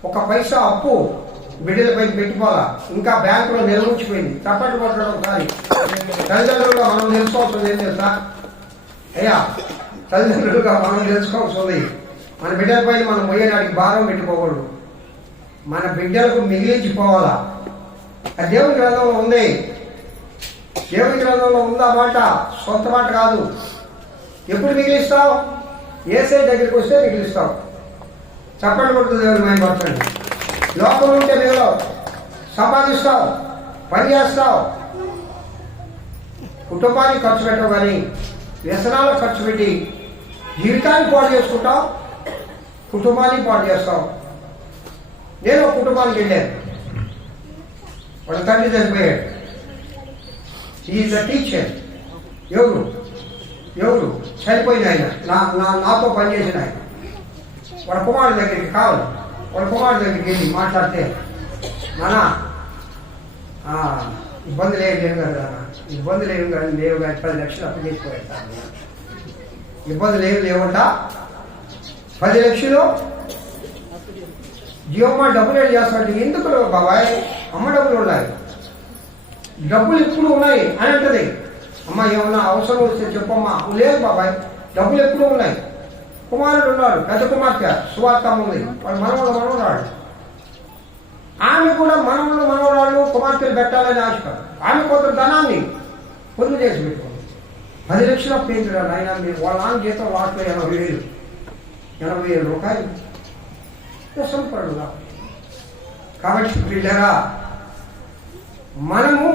ఒక పైసా అప్పు బిడ్డలపై పెట్టుకోవాలా, ఇంకా బ్యాంకులో నిల్వచ్చిపోయింది. చప్పట్లు కొట్టడం కానీ తల్లిదండ్రులుగా మనం తెలుసుకోవాల్సింది ఏం తెలుసా అయ్యా, తల్లిదండ్రులుగా మనం తెలుసుకోవాల్సింది మన బిడ్డలపై మనం మొయ్యడానికి భారం పెట్టుకోకూడదు, మన బిడ్డలకు మిగిలించిపోవాలా. అది దేవుని గ్రంథంలో ఉంది, దేవుని గ్రంథంలో ఉందా మాట, సొంత మాట కాదు. ఎప్పుడు మిగిలిస్తావు? ఏసై దగ్గరికి వస్తే మిగిలిస్తావు. చప్పట్లు కొడుతుంది దేవుని మైపరచండి. లోకం ఉంటే మిగలవు, సంపాదిస్తావు, పని చేస్తావు, కుటుంబానికి ఖర్చు పెట్టవు, కానీ వ్యసనాలకు ఖర్చు పెట్టి జీవితాన్ని పాడు చేసుకుంటావు, కుటుంబాన్ని పాడు చేస్తావు. నేను ఒక కుటుంబానికి వెళ్ళాను, వాళ్ళ తండ్రి చనిపోయాడు. Is a teacher. ఎవరు చనిపోయిన ఆయన, నాతో పనిచేసిన ఆయన. వాళ్ళ కుమారుడి దగ్గరికి కావాలి, వాళ్ళ కుమారుడి దగ్గరికి వెళ్ళి మాట్లాడితే, నానా ఇబ్బందులు ఏమి లేవు కదా, ఇబ్బందులు ఏమి కానీ లేవు కానీ 10 లక్షలు అప్పు చేసుకోవాలి, ఇబ్బందులు ఏమి లేవంట. 10 లక్షలు జీవమ్మ డబ్బులు ఏం చేస్తాడు? ఎందుకు బాబాయ్, అమ్మ డబ్బులు ఉన్నాయి, డబ్బులు ఎప్పుడు ఉన్నాయి అని అంటది. అమ్మ ఏమన్నా అవసరం వస్తే చెప్పమ్మా. లేదు బాబాయ్, డబ్బులు ఎప్పుడు ఉన్నాయి. కుమారుడు ఉన్నాడు, పెద్ద కుమార్తె సువార్తమ్మ ఉంది, వాడు మనవరాడు. ఆమె కూడా మనవరాళ్ళు కుమార్తెలు పెట్టాలని ఆశపడు. ఆమె కొంత ధనాన్ని పొందు చేసి పెట్టుకుంది. 10 లక్షల పెంచురాడు ఆయన. మీరు వాళ్ళ నాన్న జీతం వాటిలో 80,000 రూపాయలు సంపడుగా. కాబట్టి బిడ్డరా, మనము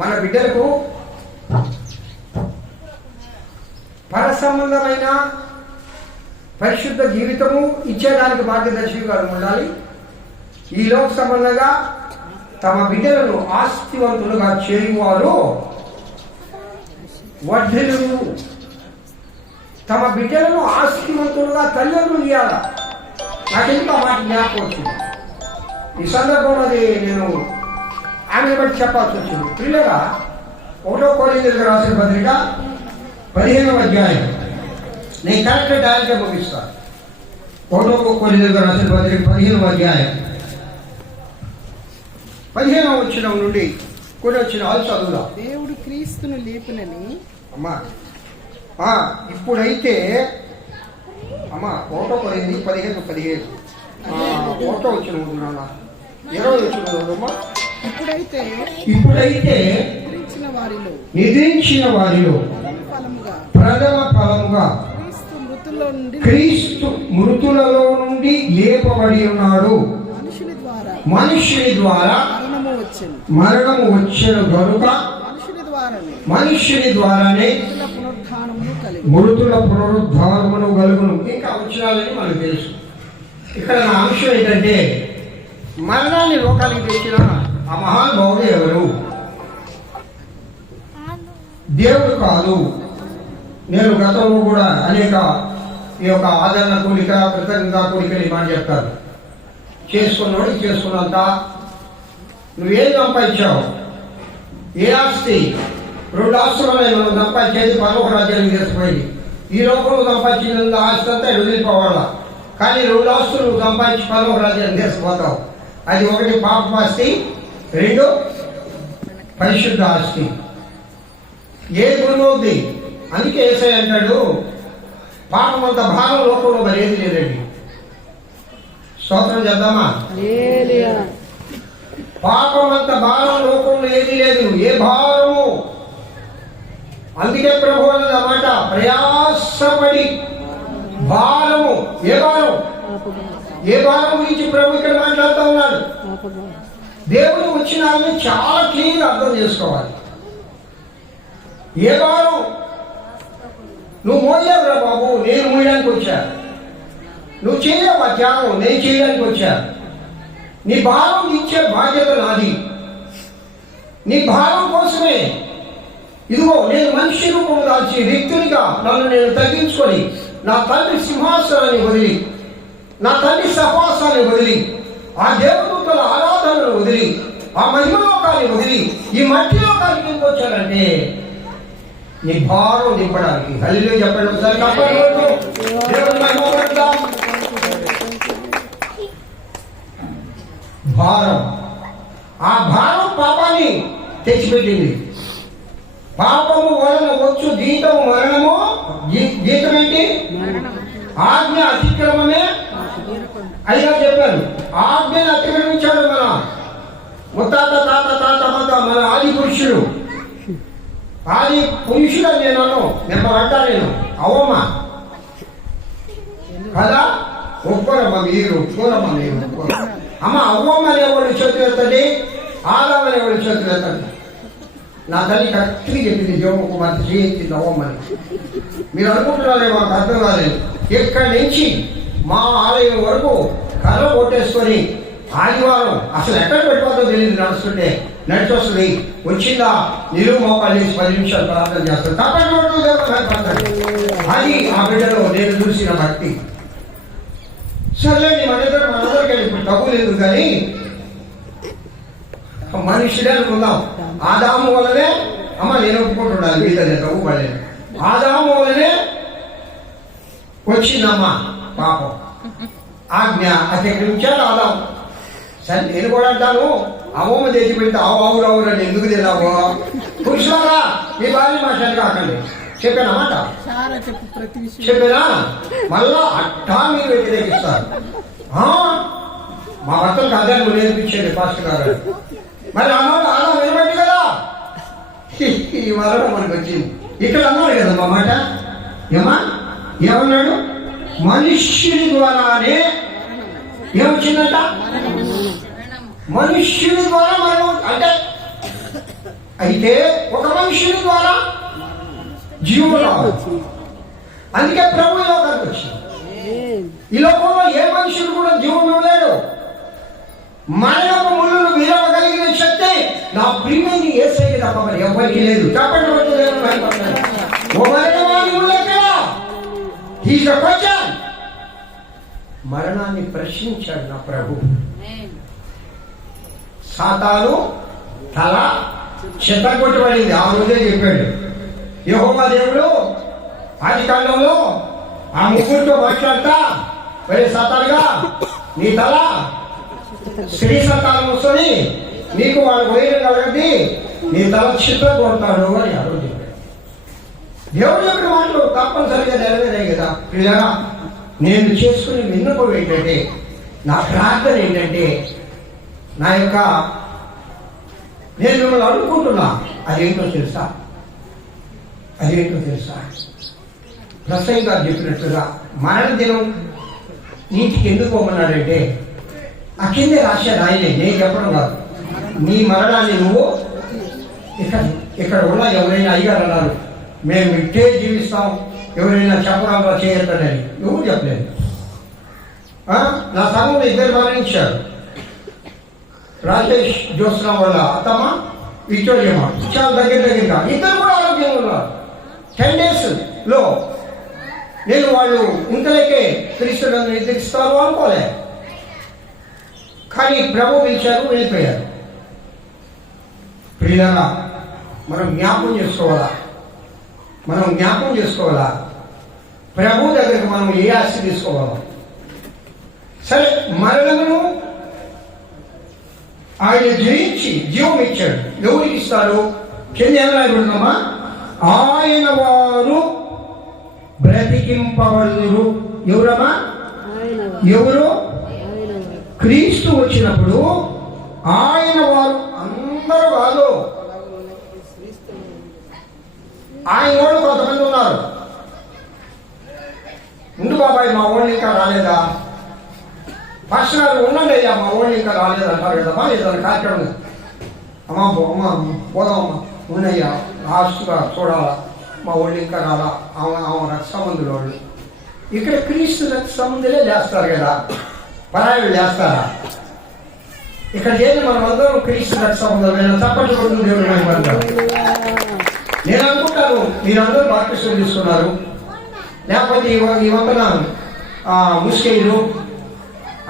మన బిడ్డలకు పర సంబంధమైన పరిశుద్ధ జీవితము ఇచ్చేదానికి మార్గదర్శిగా ఉండాలి. ఈ లోక సంబంధంగా తమ బిడ్డలను ఆస్తివంతులుగా చేయువారు వర్ధిల్లును. తమ బిడ్డలను ఆస్తివంతులుగా తల్లిదండ్రులు ఇవ్వాల. నాకెందుకు ఆ మాట జ్ఞాపకం వచ్చింది. ఈ సందర్భంలో నేను ఆమెను బట్టి చెప్పాల్సి వచ్చింది. పిల్లగా 1 కొరింథీయులకు రాసిన పత్రిక 15వ అధ్యాయం, నేను కరెక్ట్ డైరెక్ట్గా ముగిస్తాను. 1 కొరింథీయులకు రాసిన పత్రిక 15వ అధ్యాయం 15వ వచనం నుండి కొన్ని వచనాలు చదువుదాం. దేవుడు క్రీస్తును లేపునని అమ్మా ఇప్పుడైతే అమ్మా 1 కొరింథీ 15:15 1 వచనం ఉంటున్నా 20 వచనం చదువుమ్మా. ఇప్పుడైతే నిద్రించిన వారిలో ప్రథమ ఫలముగా క్రీస్తు మృతులలో నుండి లేపబడి ఉన్నాడు. మనుషుని ద్వారా మరణము వచ్చెను గనుక మనుషుని ద్వారానే మృతుల పునరుద్ధానమును కలుగును. ఇంకా వచనాలని మనకు తెలుసు. ఇక్కడ నా అంశం ఏంటంటే, మరణాన్ని లోకానికి తెచ్చిన ఆ మహానుభావుడు ఎవరు? దేవుడు కాదు. నేను గతంలో కూడా అనేక ఈ యొక్క ఆదరణ కూలిక, కృతజ్ఞత కూలికలు మాట చెప్తారు. చేసుకున్నాడు చేసుకున్నంత. నువ్వేం సంపాదించావు? ఏ ఆస్తి? 2 ఆస్తులనే మనం సంపాదించేది పరలోక రాజ్యానికి తీసుకుపోయింది. ఈ లోకంలో సంపాదించిన ఆస్తి అంతా వదిలిపోవాలా. కానీ 2 ఆస్తులు సంపాదించి పరలోక రాజ్యానికి తీసుకుపోతావు. అది 1 పాప ఆస్తి, 2 పరిశుద్ధ ఆస్తి. ఏ గురువుది? అందుకే యేసయ్య అంటాడు, పాపమంత భారం లోకంలో మరి ఏది లేదండి. స్తోత్రం చేద్దామా? పాపమంత భారం లోకంలో ఏది లేదు. ఏ భారము? అందుకే ప్రభు అన్నది అన్నమాట, ప్రయాసపడి భారము. ఏ భారం? ఏ భారం గురించి ప్రభు ఇక్కడ మాట్లాడుతూ ఉన్నాడు? దేవుడు వచ్చిన వాళ్ళని చాలా క్లీన్గా అర్థం చేసుకోవాలి. ఏ భారం? నువ్వు మోయలేవురా బాబు, నేను మోయడానికి వచ్చా. నువ్వు చేయలేవా త్యాగం, నేను చేయడానికి వచ్చా. నీ భారం ఇచ్చే బాధ్యత నాది. నీ భారం కోసమే ఇదిగో నేను మనిషి రూపం దాల్చి వ్యక్తునిగా నన్ను నేను తగ్గించుకొని నా తండ్రి సింహాసనాన్ని వదిలి, నా తండ్రి సహవాసాన్ని వదిలి, ఆ దేవదూతల ఆరాధనను వదిలి, ఆ మహిమలోకాన్ని వదిలి ఈ మట్టి లోకానికి ఎందుకు వచ్చారంటే నీ భారం నింపడానికి. హల్లెలూయా చెప్పండి ఒకసారి. దేవుని మహిమ పడతాం. భారం, ఆ భారం పాపాన్ని తెచ్చిపెట్టింది. పాపము వలన వచ్చు జీతము మరణము. జీతం ఏంటి? ఆజ్ఞ అతిక్రమమే. అయినా చెప్పారు, ఆజ్ఞను అతిక్రమించాడు మన ముత్తాత తాత తాత మన ఆది పురుషుడు. ఆది పురుషుడు అని నేను అంటా, నేను అవ్వమ్మ కదా, ఒప్పుకోరమ్మా మీరు, ఒప్పుకోరమ్మా మీరు, ఒప్పుకోరు. అమ్మ అవ్వమ్మ అనేవాళ్ళు చేతులు ఎత్తండి, ఆదాం అనేవాళ్ళు చేతులు ఎత్తండి. నా తల్లి కరెక్ట్గా చెప్పింది, జీవకుమార్తె చేయించింది అవ్వమ్మని. మీరు అనుకుంటున్నారే మాకు అర్థం కాలేదు. ఇక్కడి నుంచి మా ఆలయం వరకు కర్ర కొట్టేసుకొని ఆదివారం అసలు ఎక్కడ పెట్టుకోదో తెలియదు, నడుస్తుంటే నడిచి వస్తుంది. వచ్చిందా నిలువు మోకాలు వేసి 10 నిమిషాలు ప్రార్థన చేస్తారు. అది ఆ బిడ్డలో నేను చూసిన భక్తి. సర్లేండి, మనందరికీ ఇప్పుడు తప్పు లేదు, కానీ మనుషుడే అనుకుందాం. ఆదాము వల్లనే అమ్మ నేను ఒప్పుకుంటున్నాను, వీళ్ళనే తప్పు పడలేదు. ఆదాము వల్లనే వచ్చిందమ్మా పాపం. ఆజ్ఞ అతిక్రమించాడు ఆదాము. సరే నేను కూడా అంటాను, అమ్మమ్మ చేసి పెడితే ఆవురు అని ఎందుకు తిన్నావు? పురుషులారా మీ భార్య మాట్లాడి కాకండి చెప్పానమాట, చెప్పానా? మళ్ళా అట్టా మీరు వ్యతిరేకిస్తారు. మా భర్తలకు అదే నేర్పించేది పాస్టర్ గారు. మరి అన్నాడు అలా నిలబెట్టి కదా ఈ వరకు మనకు వచ్చింది. ఇక్కడ అన్నాడు కదా మా మాట, ఏమన్నాడు? మనుష్యుని ద్వారానే ఏమొచ్చిందంట? మనుష్యుని ద్వారా మరణం. అంటే అయితే ఒక మనుష్యుని ద్వారా జీవం రావాలి. అందుకే ప్రభు ఈ లోకానికి వచ్చింది. ఈ లోకంలో ఏ మనుషుడు కూడా జీవం ఇవ్వలేడు. మన యొక్క ముళ్ళు విరవగలిగిన శక్తి నా ప్రియమైన యేసయ్యకి తప్ప మరి ఎవరికి లేదు. చెప్పండి మరణాన్ని ప్రశ్నించాడు నా ప్రభు. సాతాను తల చెత్తగొట్టబడింది. ఆ రోజే చెప్పాడు యెహోవా దేవుడు ఆది కాండంలో ఆ ముగ్గురితో మాట్లాడతా, మరి సాతానుగా నీ తల స్త్రీ సంతానం వస్తుంది, నీకు వాడు వైరం కలగద్ది, నీ తల చిత్త కొడతాడు అని ఆ రోజు చెప్పాడు. దేవుడు చెప్పిన మాటలు తప్పనిసరిగా నెరవేరాయి కదా. పిల్లరా, నేను చేసుకునే విన్నపం ఏంటంటే, నా ప్రార్థన ఏంటంటే, నా యొక్క నేను మిమ్మల్ని అడుగుకుంటున్నా, అదేంటో తెలుసా? ప్రసంగి గారు చెప్పినట్లుగా మరణ దినం నీటికి ఎందుకు పోమన్నాడంటే, ఆ కిందే రాశాడు ఆయనే, నేను చెప్పడం కాదు. నీ మరణాన్ని నువ్వు ఇక్కడ ఉన్న ఎవరైనా అయ్యారు అన్నారు, మేము ఇట్టే జీవిస్తాం, ఎవరైనా చెప్పడంలో చేయొద్దని ఎవరు చెప్పలేదు. నా సంఘంలో 2 మరణించారు. రాజేష్ జ్యోత్స్న వల్ల అత్తమ్మ, విక్టోరియమ్మ, చాలా దగ్గరగా 2 కూడా ఆరోగ్యంగా ఉన్నారు. 10 days లో నేను వాళ్ళు ఇంతలోకే క్రీస్తులను ఎదిరిస్తాను అనుకోలే, కానీ ప్రభు పిలిచారు, వెళ్ళిపోయారు. ప్రియులారా, మనం జ్ఞాపకం చేసుకోవాలా ప్రభు దగ్గరికి మనం ఏ ఆస్తి తీసుకోవాలా. సరే, మరణమును ఆయన జయించి జీవం ఇచ్చాడు. ఎవరికి ఇస్తాడు? కింద ఏమన్నా ఆయన వారు బ్రతికింపబడుదురు. ఎవరమ్మా? ఎవరు? క్రీస్తు వచ్చినప్పుడు ఆయన వారు అందరూ కాదు, ఆయన వాళ్ళు కొంతమంది ఉన్నారు. ఉండు బాబాయ్, మా వాళ్ళు ఇంకా రాలేదా? ఫస్ట్ గారు ఉండండి అయ్యా, మా వాళ్ళు ఇంకా రాలేదు అంటారు కదమ్మా. ఏదైనా కార్యక్రమం అమ్మా పోదామమ్మా, ఉన్నయ్యా లాస్ట్గా చూడాలా, మా వాళ్ళు ఇంకా రాలా, ఆమె రక్త సంబంధులు వాళ్ళు. ఇక్కడ క్రీస్తు రక్త సంబంధులే లేస్తారు కదా, పరాయులు లేస్తారా? ఇక్కడ చేసి మనం అందరం క్రీస్తు రక్త సంబంధం తప్పట్లు కొడుతుంది దేవుడు. నేను అనుకుంటాను మీరందరూ బాప్టిస్టులు తీసుకున్నారు, లేకపోతే ఈ వంతన ముస్కేలు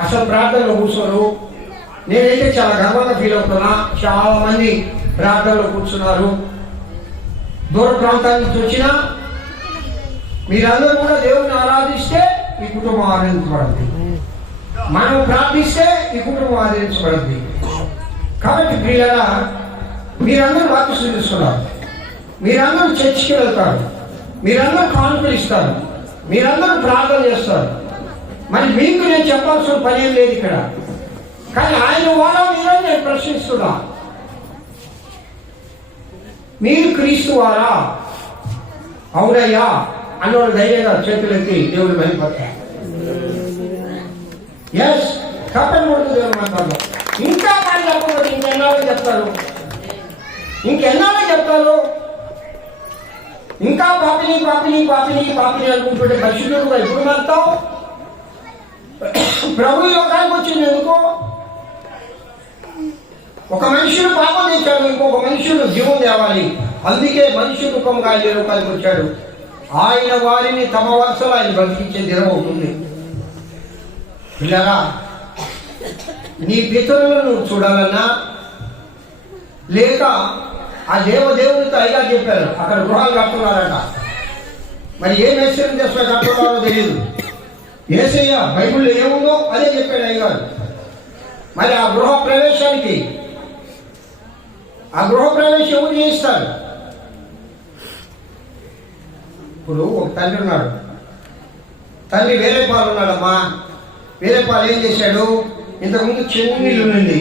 అసలు ప్రార్థనలో కూర్చోరు. నేనైతే చాలా గర్వంగా ఫీల్ అవుతున్నా. చాలా మంది ప్రార్థనలో కూర్చున్నారు. దూర ప్రాంతాల నుంచి వచ్చినా మీరందరూ కూడా దేవుని ఆరాధిస్తే ఈ కుటుంబం ఆదరించబడుతుంది. మనం ప్రార్థిస్తే ఈ కుటుంబం ఆదరించబడుతుంది. కాబట్టి ప్రియులారా, మీరందరూ బాప్తిసం తీసుకున్నారు, మీరందరూ చర్చికి వెళ్తారు, మీరందరూ కానుకలు ఇస్తారు, మీరందరూ ప్రార్థన చేస్తారు. మరి మీకు నేను చెప్పాల్సిన పని ఏం లేదు ఇక్కడ. కానీ ఆయన వాళ్ళ మీద నేను ప్రశ్నిస్తున్నా, మీరు క్రీస్తు వారా? అవునయ్యా అన్నోడు ధైర్యంగా చేతులెత్తి దేవుడు మహిమపడతారు. ఎస్, తప్పని కొడుతుంది దేవుడు మాట్లాడతారు. ఇంకా పని చెప్పకపోతే ఇంకెన్నాళ్ళో చెప్తారు, ఇంకెన్నాళ్ళో చెప్తారు. ఇంకా పాపిని పాపిని పాపిని పాపిని అనుకుంటుంటే పరిశుద్ధుడుగా ఎప్పుడు మారుతావు? ప్రభు లోకానికి వచ్చింది ఎందుకు? ఒక మనుషుడు పాపం తెచ్చాడు, ఇంకొక మనుషుడు జీవం తేవాలి. అందుకే మనుషుడు రూపంగా ఆయన లోకానికి వచ్చాడు. ఆయన వారిని తమ వరుసలో ఆయన బతికించే దినం అవుతుంది. పిల్లరా, నీ పితరులను నువ్వు చూడాలన్నా, లేక ఆ దేవదేవుడితో అయిగా చెప్పారు అక్కడ గృహాలు కట్టున్నారట. మరి ఏ మెసేజ్ చేస్తే కట్టున్నారో తెలియదు. యేసయ్య బైబిల్లో ఏముందో అదే చెప్పాడు అయ్యగారు. మరి ఆ గృహ ప్రవేశం ఎవరు చేయిస్తారు? ఇప్పుడు ఒక తండ్రి ఉన్నాడు, తండ్రి వేరే పాలు ఉన్నాడమ్మా. వేరే పాలు ఏం చేశాడు? ఇంతకుముందు చిన్న ఇల్లు నుండి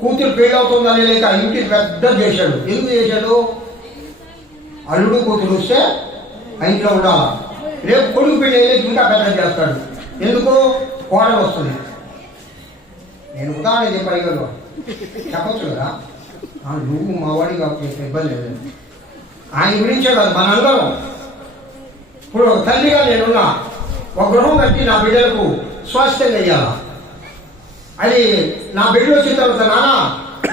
కూతురు పెళ్ళవుతుందని లేక ఇంటికి పెద్ద చేశాడు. ఎందుకు చేశాడు? అల్లుడు కూతురు వస్తే ఆ ఇంట్లో ఉండాలా. రేపు కొడుకు పెళ్ళి ఇంకా పెద్ద చేస్తాడు. ఎందుకు? కోడలు వస్తుంది. నేను ఉదాహరణ చెప్పాను కదా, చెప్పచ్చు కదా. నువ్వు మా వాడి కాబట్టి ఇబ్బంది లేదు. ఆయన గురించే కాదు, మనందరం. ఇప్పుడు తల్లిగా నేనున్నా, ఒక గృహం కట్టి నా బిడ్డలకు స్వాస్థ్యం అయ్యాలా. అది నా బిడ్డలు వచ్చిన తర్వాత నాన్న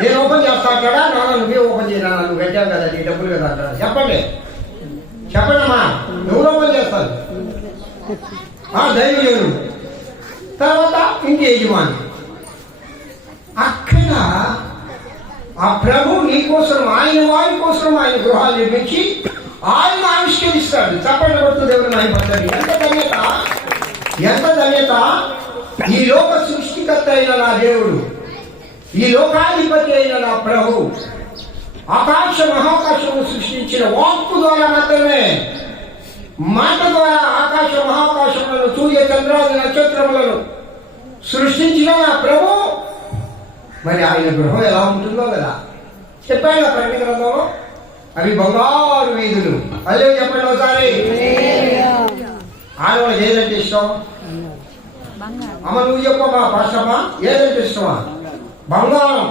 నేను ఓపెన్ చేస్తా అంటాడా? నాన్న నువ్వే ఓపెన్ చేయనా, నువ్వు పెట్టావు కదా నీ డబ్బులు కదా అంటాడా? చెప్పండి అమ్మా, ఎవరు ఓపెన్ చేస్తారు? దైవజనుడు, తర్వాత ఇంటి యజమాని. అక్కడ ఆ ప్రభు నీ కోసం, ఆయన వారి కోసం ఆయన గృహాలు నిర్మించి ఆయన ఆవిష్కరిస్తాడు. చెప్పండి పడుతుంది ఎవరు ఆయన పద్ధతి. ఎంత ధన్యత, ఎంత ధన్యత! ఈ లోక సృష్టికర్త అయిన నా దేవుడు, ఈ లోకాధిపతి అయిన నా ప్రభు ఆకాశ మహాకాశము సృష్టించిన వాక్కు ద్వారా మాత్రమే, మాట ద్వారా ఆకాశ మహాకాశములను, సూర్య చంద్రాది నక్షత్రములను సృష్టించిన నా ప్రభు మరి ఆయన గృహం ఎలా ఉంటుందో కదా చెప్పాడు ఆ ప్రకటన గ్రంథంలో. అవి బంగారు వీధులు. అదే చెప్పండి ఒకసారి. ఆడవాళ్ళకి ఏదంటే ఇష్టం? అమ్మ నువ్వు చెప్పమ్మా, పాస్టమ్మా, ఏదంటే ఇష్టమా? బంగారం.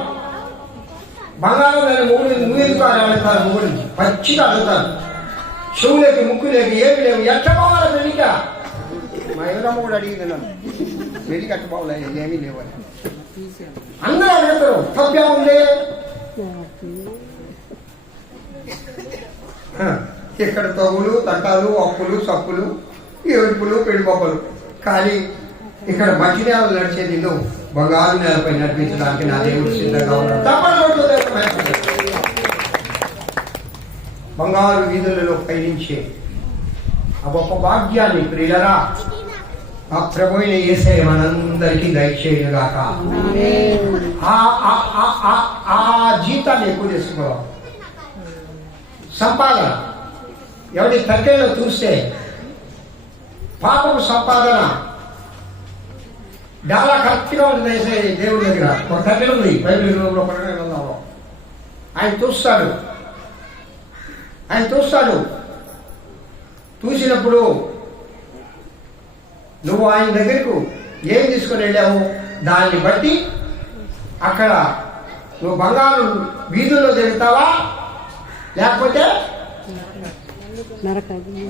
బంగారం దాన్ని నువ్వు ఎందుకు అడుగుతారు? మూడు పచ్చిగా అడుగుతారు. చెవు లేక ముక్కు లేక ఏమి లేవు. ఎట్ట పోవాలి పెళ్ళిక? మా ఎవరమ్మ కూడా అడిగింది నన్ను, పెళ్ళికి ఎట్ట పోవాలి, ఏమీ లేవని అందరూ అడుగుతారు. తప్పే ఉంది. ఇక్కడ తగులు తట్టాలు అప్పులు సప్పులు ఏడుపులు పెడిపప్పులు. కానీ ఇక్కడ మట్టి నేలలు నడిచేది నువ్వు బంగారు నేలపై నడిపించడానికి నా దేవుడు సిద్ధంగా ఉన్నాడు. బంగారు వీధులలో పయనించే ఆ గొప్ప భాగ్యాన్ని ప్రియులరా ఆ ప్రభువైన యేసయ్య మనందరికీ దయచేయుగాక. ఆ జీతాన్ని ఎక్కువ చేసుకోవాలి. సంపాదన ఎవరి తగ్గేలో చూస్తే పాపపు సంపాదన చాలా కరెక్ట్గా ఉంది. దేవుడి దగ్గర ఒక తగ్గలు ఉంది. బైబిల్ గ్రంథంలో ఆయన చూస్తాడు. చూసినప్పుడు నువ్వు ఆయన దగ్గరకు ఏం తీసుకుని వెళ్ళావు దాన్ని బట్టి అక్కడ నువ్వు బంగారు వీధుల్లో తిరుగుతావా, లేకపోతే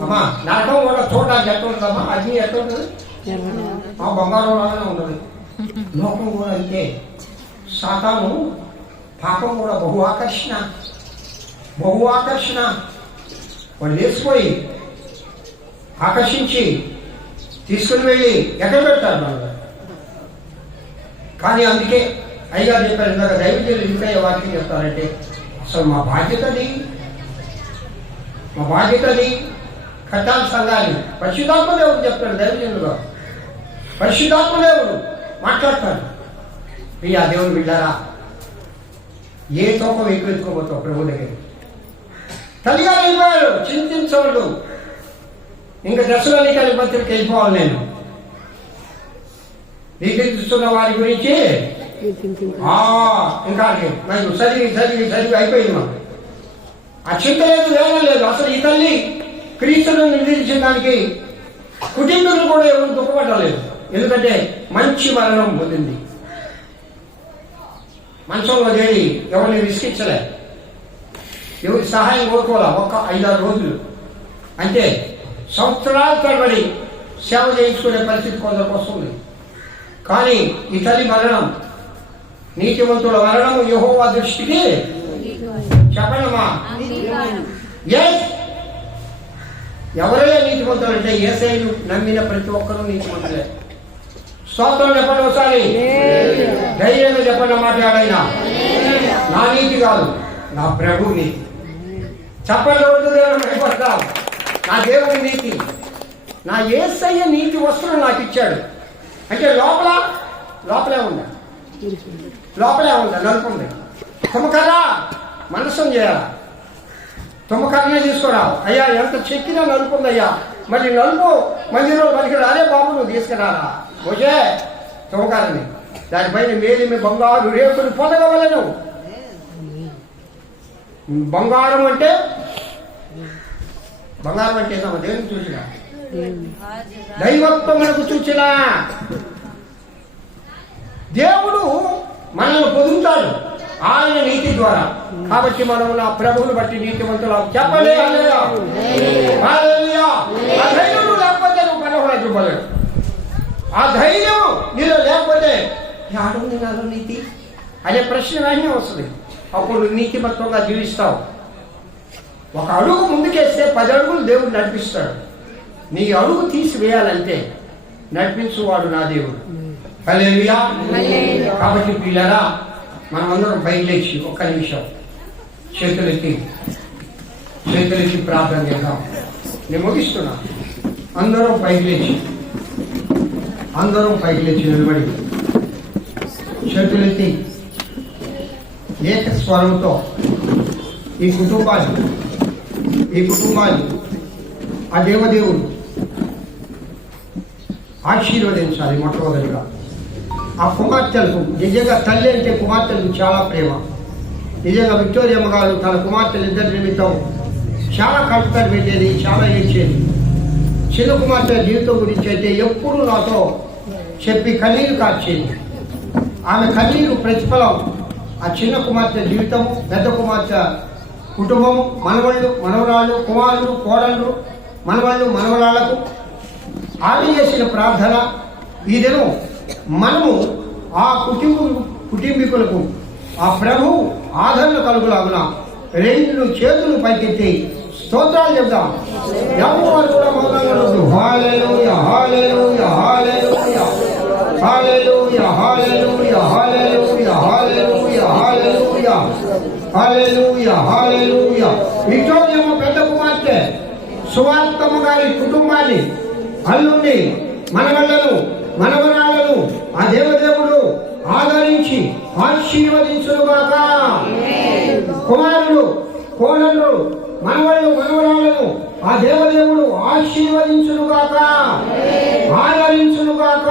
అమ్మా నరకం కూడా చూడడానికి ఎట్లా ఉంటుందమ్మా? అగ్ని ఎట్లా ఉంటుంది? ఆ బంగారం లాగానే ఉంటుంది. లోకం కూడా అంతే. సాతాను పాపం కూడా బహు ఆకర్షణ. వాడు లేచిపోయి ఆకర్షించి తీసుకుని వెళ్ళి ఎక్కడ పెడతారు మనం. కానీ అందుకే అయ్యగారు చెప్పారు ఇందాక దైవజనులు ఇంకా వాక్యం చెప్తారంటే అసలు మా బాధ్యతది కట్టాలి సంఘాన్ని. పరిశుద్ధాత్మదేవుడు చెప్తాడు దైవజనులుగా, పరిశుద్ధాత్మదేవుడు మాట్లాడతాడు. ప్రియా దేవుడు బిడ్డారా, ఏ తోకం ఎక్కువెత్తుకోబోతావు ప్రభు దగ్గర. తల్లిగా వెళ్ళిపోయాడు, చింతించవద్దు. ఇంకా దశలోనికల పత్రిక వెళ్ళిపోవాలి. నేను నిద్రిస్తున్న వారి గురించి ఇంకా నాకు చదివి అయిపోయింది. మాకు ఆ చింత లేదు, వేదన లేదు. అసలు ఈ తల్లి క్రీస్తును నిద్రించిన దానికి కుటుంబీకులు కూడా ఎవరు దుఃఖపడలేదు. ఎందుకంటే మంచి మరణం పొందింది. మంచంలో చేరి ఎవరిని విసిగించలే, ఎవరి సహాయం కోరుకోవాలా. ఒక్క 5-6 రోజులు అంటే సంవత్సరాల తరబడి సేవ చేయించుకునే పరిస్థితి కొందరికి వస్తుంది. కానీ ఈ తల్లి మరణం, నీతివంతుల మరణము యెహోవా దృష్టికి చెప్పండమ్మా. ఎవరైనా నీతివంతులు అంటే యేసయ్యను నమ్మిన ప్రతి ఒక్కరూ నీతివంతులే. స్తోత్రం చెప్పండి ఒకసారి, ధైర్యంగా చెప్పండి. మాట్లాడైనా నా నీతి కాదు, నా ప్రభు నీతి. చెప్పండి, భయపడతాం. నా దేవుని నీతి, నా యేసయ్య నీతి వస్త్రం నాకు ఇచ్చాడు. అంటే లోపలే ఉందా నలుపుంది. తుమ్మకర్రా మనసం చేయాలా, తుమ్మకర్రనే తీసుకురావు. అయ్యా ఎంత చెక్కినా నలుపుందయ్యా, మరి నలుపు మందిలో మనకి రాలే బాబు, నువ్వు తీసుకురారా. ఓకే, తుమ్మకర్రని దానిపైన మేలిమి బంగారు రేకులు పొందగలను. బంగారం అంటే దేవుని చూసినా, దైవత్వమునకు చూసినా దేవుడు మనల్ని పొందుతాడు ఆయన నీతి ద్వారా. కాబట్టి మనం నా ప్రభువుని బట్టి నీతివంతులు చెప్పలే. ఆ ధైర్యం లేకపోతే నువ్వు పర్లోకరాజ్యం చూపలేవు. ఆ ధైర్యం నీలో లేకపోతే ఆడుంది నాలో నీతి అనే ప్రశ్న వెంటనే వస్తుంది. అప్పుడు నీతిమత్వంగా జీవిస్తావు. ఒక అడుగు ముందుకేస్తే 10 అడుగులు దేవుడు నడిపిస్తాడు. నీ అడుగు తీసివేయాలంటే నడిపించువాడు నా దేవుడు. హల్లెలూయా. కాబట్టి పిల్లరా, మనమందరం పైకి లేచి ఒక్క నిమిషం చేతులెత్తి ప్రార్థన చేద్దాం. నేను ముగిస్తున్నా. అందరం పైకి లేచి నిలబడి చేతులెత్తి ఏక స్వరంతో ఈ కుటుంబాన్ని ఆ దేవదేవుడు ఆశీర్వదించాలి. మొట్టమొదటిగా ఆ కుమార్తెలకు, నిజంగా తల్లి అంటే కుమార్తెలకు చాలా ప్రేమ. నిజంగా విక్టోరియమ్మ గారు తన కుమార్తెలు 2 నిమిత్తం చాలా కష్టపడి పెట్టేది, చాలా ఏడ్చేది. చిన్న కుమార్తె జీవితం గురించి అయితే ఎప్పుడూ నాతో చెప్పి కన్నీరు కార్చేది. ఆమె కన్నీరు ప్రతిఫలం ఆ చిన్న కుమార్తె జీవితము, పెద్ద కుమార్తె కుటుంబము, మనవళ్ళు, మనవరాళ్ళు, కుమారులు, కోడళ్ళు, మనవళ్ళు, మనవరాళ్లకు ఆమె చేసిన ప్రార్థన. ఈ దినం మనము ఆ కుటుంబీకులకు ఆ ప్రభు ఆదరణ కలుగులాగున 2 చేతులు పైకెత్తి స్తోత్రాలు చెప్దాం. ఎవరు కూడా మొదలవద్దు. హల్లెలూయా, హల్లెలూయా, హల్లెలూయా, హల్లెలూయా, హల్లెలూయా, హల్లెలూయా, హల్లెలూయా, హల్లెలూయా, హల్లెలూయా, హల్లెలూయా. విక్టోరియమ్మ పెద్ద కుమార్తె సువార్తమ్మ గారి కుటుంబాన్ని, అల్లుండి, మనవళ్లను, మనవరాళ్లను ఆ దేవదేవుడు ఆదరించి ఆశీర్వదించునుగాక. కుమారులు, కోడళ్ళు, మనవళ్ళు, మనవరాళ్లను ఆ దేవదేవుడు ఆశీర్వదించునుగాక, ఆదరించునుగాక,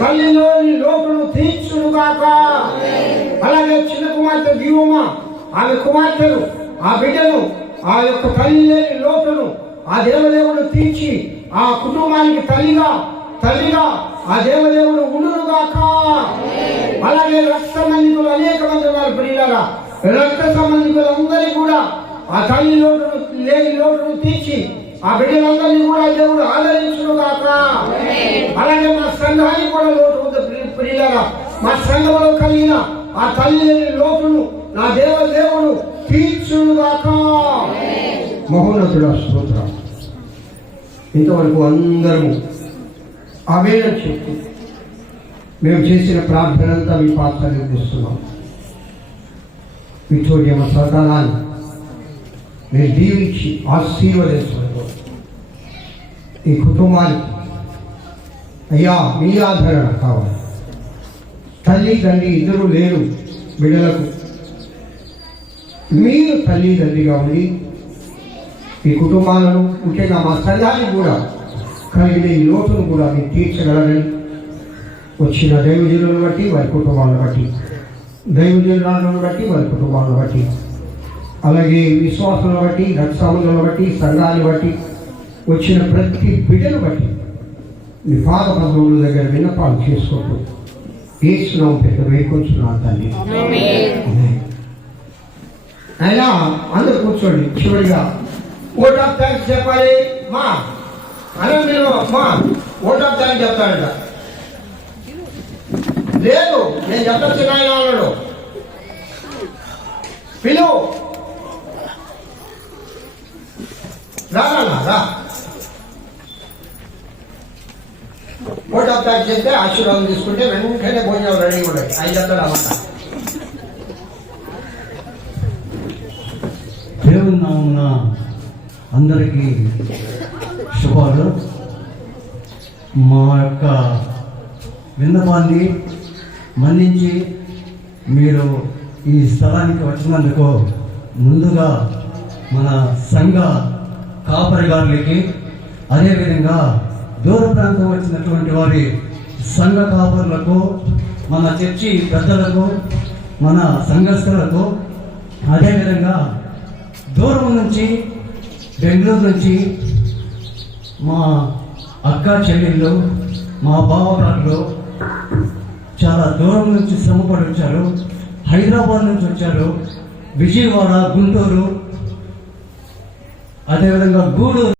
తల్లిలోని లోటును తీర్చునుగాక. అలాగే చిన్న కుమార్తె దీవమ్మ, ఆమె కుమార్తెను, ఆ బిడ్డను, ఆ యొక్క తల్లి లేని లోటును ఆ దేవదేవుడు తీర్చి ఆ కుటుంబానికి తల్లిగా ఆ దేవదేవుడు ఉండునుగాక. అలాగే రక్త సంబంధికులు అనేక మంది వారు ప్రియులారా, రక్త సంబంధికులందరినీ కూడా ఆ తల్లి లోటును లేని లోటును తీర్చి ఆ బిడ్డలందరినీ కూడా దేవుడు ఆదరించునుగాక. అలాగే మా సంఘానికి కూడా లోటు ఉంది ప్రియులారా. మా సంఘంలో కలిగిన ఆ తల్లి లేని లోటును నా దేవుడు తీర్చునుగాక. మహోన్నతుడా స్తోత్రం. ఇంతవరకు అందరము ఆమేన్ చెప్పు మేము చేసిన ప్రార్థన అంతా మీ పాత్ర నిర్మిస్తున్నాం. విచోడ్యమ సదానాన్ని మీరు దీవించి ఆశీర్వదించడం ఈ కుటుంబానికి అయ్యా మీ ఆదరణ కావాలి. తల్లి తండ్రి ఇద్దరు లేరు బిడ్డలకు, మీరు తల్లి తండ్రిగా ఉండి ఈ కుటుంబాలను ముఖ్యంగా మా సంఘాన్ని కూడా కలిగిన ఈ లోటును కూడా మీరు తీర్చగలరని వచ్చిన దైవజనులను బట్టి వారి కుటుంబాలను బట్టి, దైవజనులను బట్టి వారి కుటుంబాలను బట్టి, అలాగే విశ్వాసాలను బట్టి, రక్షాలను బట్టి, సంఘాన్ని బట్టి, వచ్చిన ప్రతి బిడ్డను బట్టి మీ పాద పదవుల దగ్గర విన్నపాలు చేసుకుంటూ ఏసునామం పెద్ద వేకొంచున్నాను తల్లి. అయినా అందరూ కూర్చోండి. చివరిగా ఓట్ ఆఫ్ థ్యాంక్స్ చెప్పాలి. మా అనంతరం మా ఓట్ ఆఫ్ థ్యాంక్స్ చెప్తాడంట. లేదు నేను చెప్పచ్చు ఆయన అన్నాడు. పిలువు రా. ఓట్ ఆఫ్ థ్యాంక్స్ చెప్తే ఆశీర్వాదం తీసుకుంటే వెంటనే భోజనం రెడీ కూడా ఆయన చెప్తాడు అన్నమాట. దేవుని నామమున అందరికీ శుభాలు. మా యొక్క విన్నపాన్ని మన్నించి మీరు ఈ స్థలానికి వచ్చినందుకు ముందుగా మన సంఘ కాపరి గారులకి, అదేవిధంగా దూర ప్రాంతం వచ్చినటువంటి వారి సంఘ కాపరులకు, మన చర్చి పెద్దలకు, మన సంఘస్థులకు, అదేవిధంగా దూరం నుంచి బెంగళూరు నుంచి మా అక్క చెల్లెళ్ళు, మా బావగారులు చాలా దూరం నుంచి శ్రమపడి వచ్చారు. హైదరాబాద్ నుంచి వచ్చారు, విజయవాడ, గుంటూరు, అదేవిధంగా గూడూరు.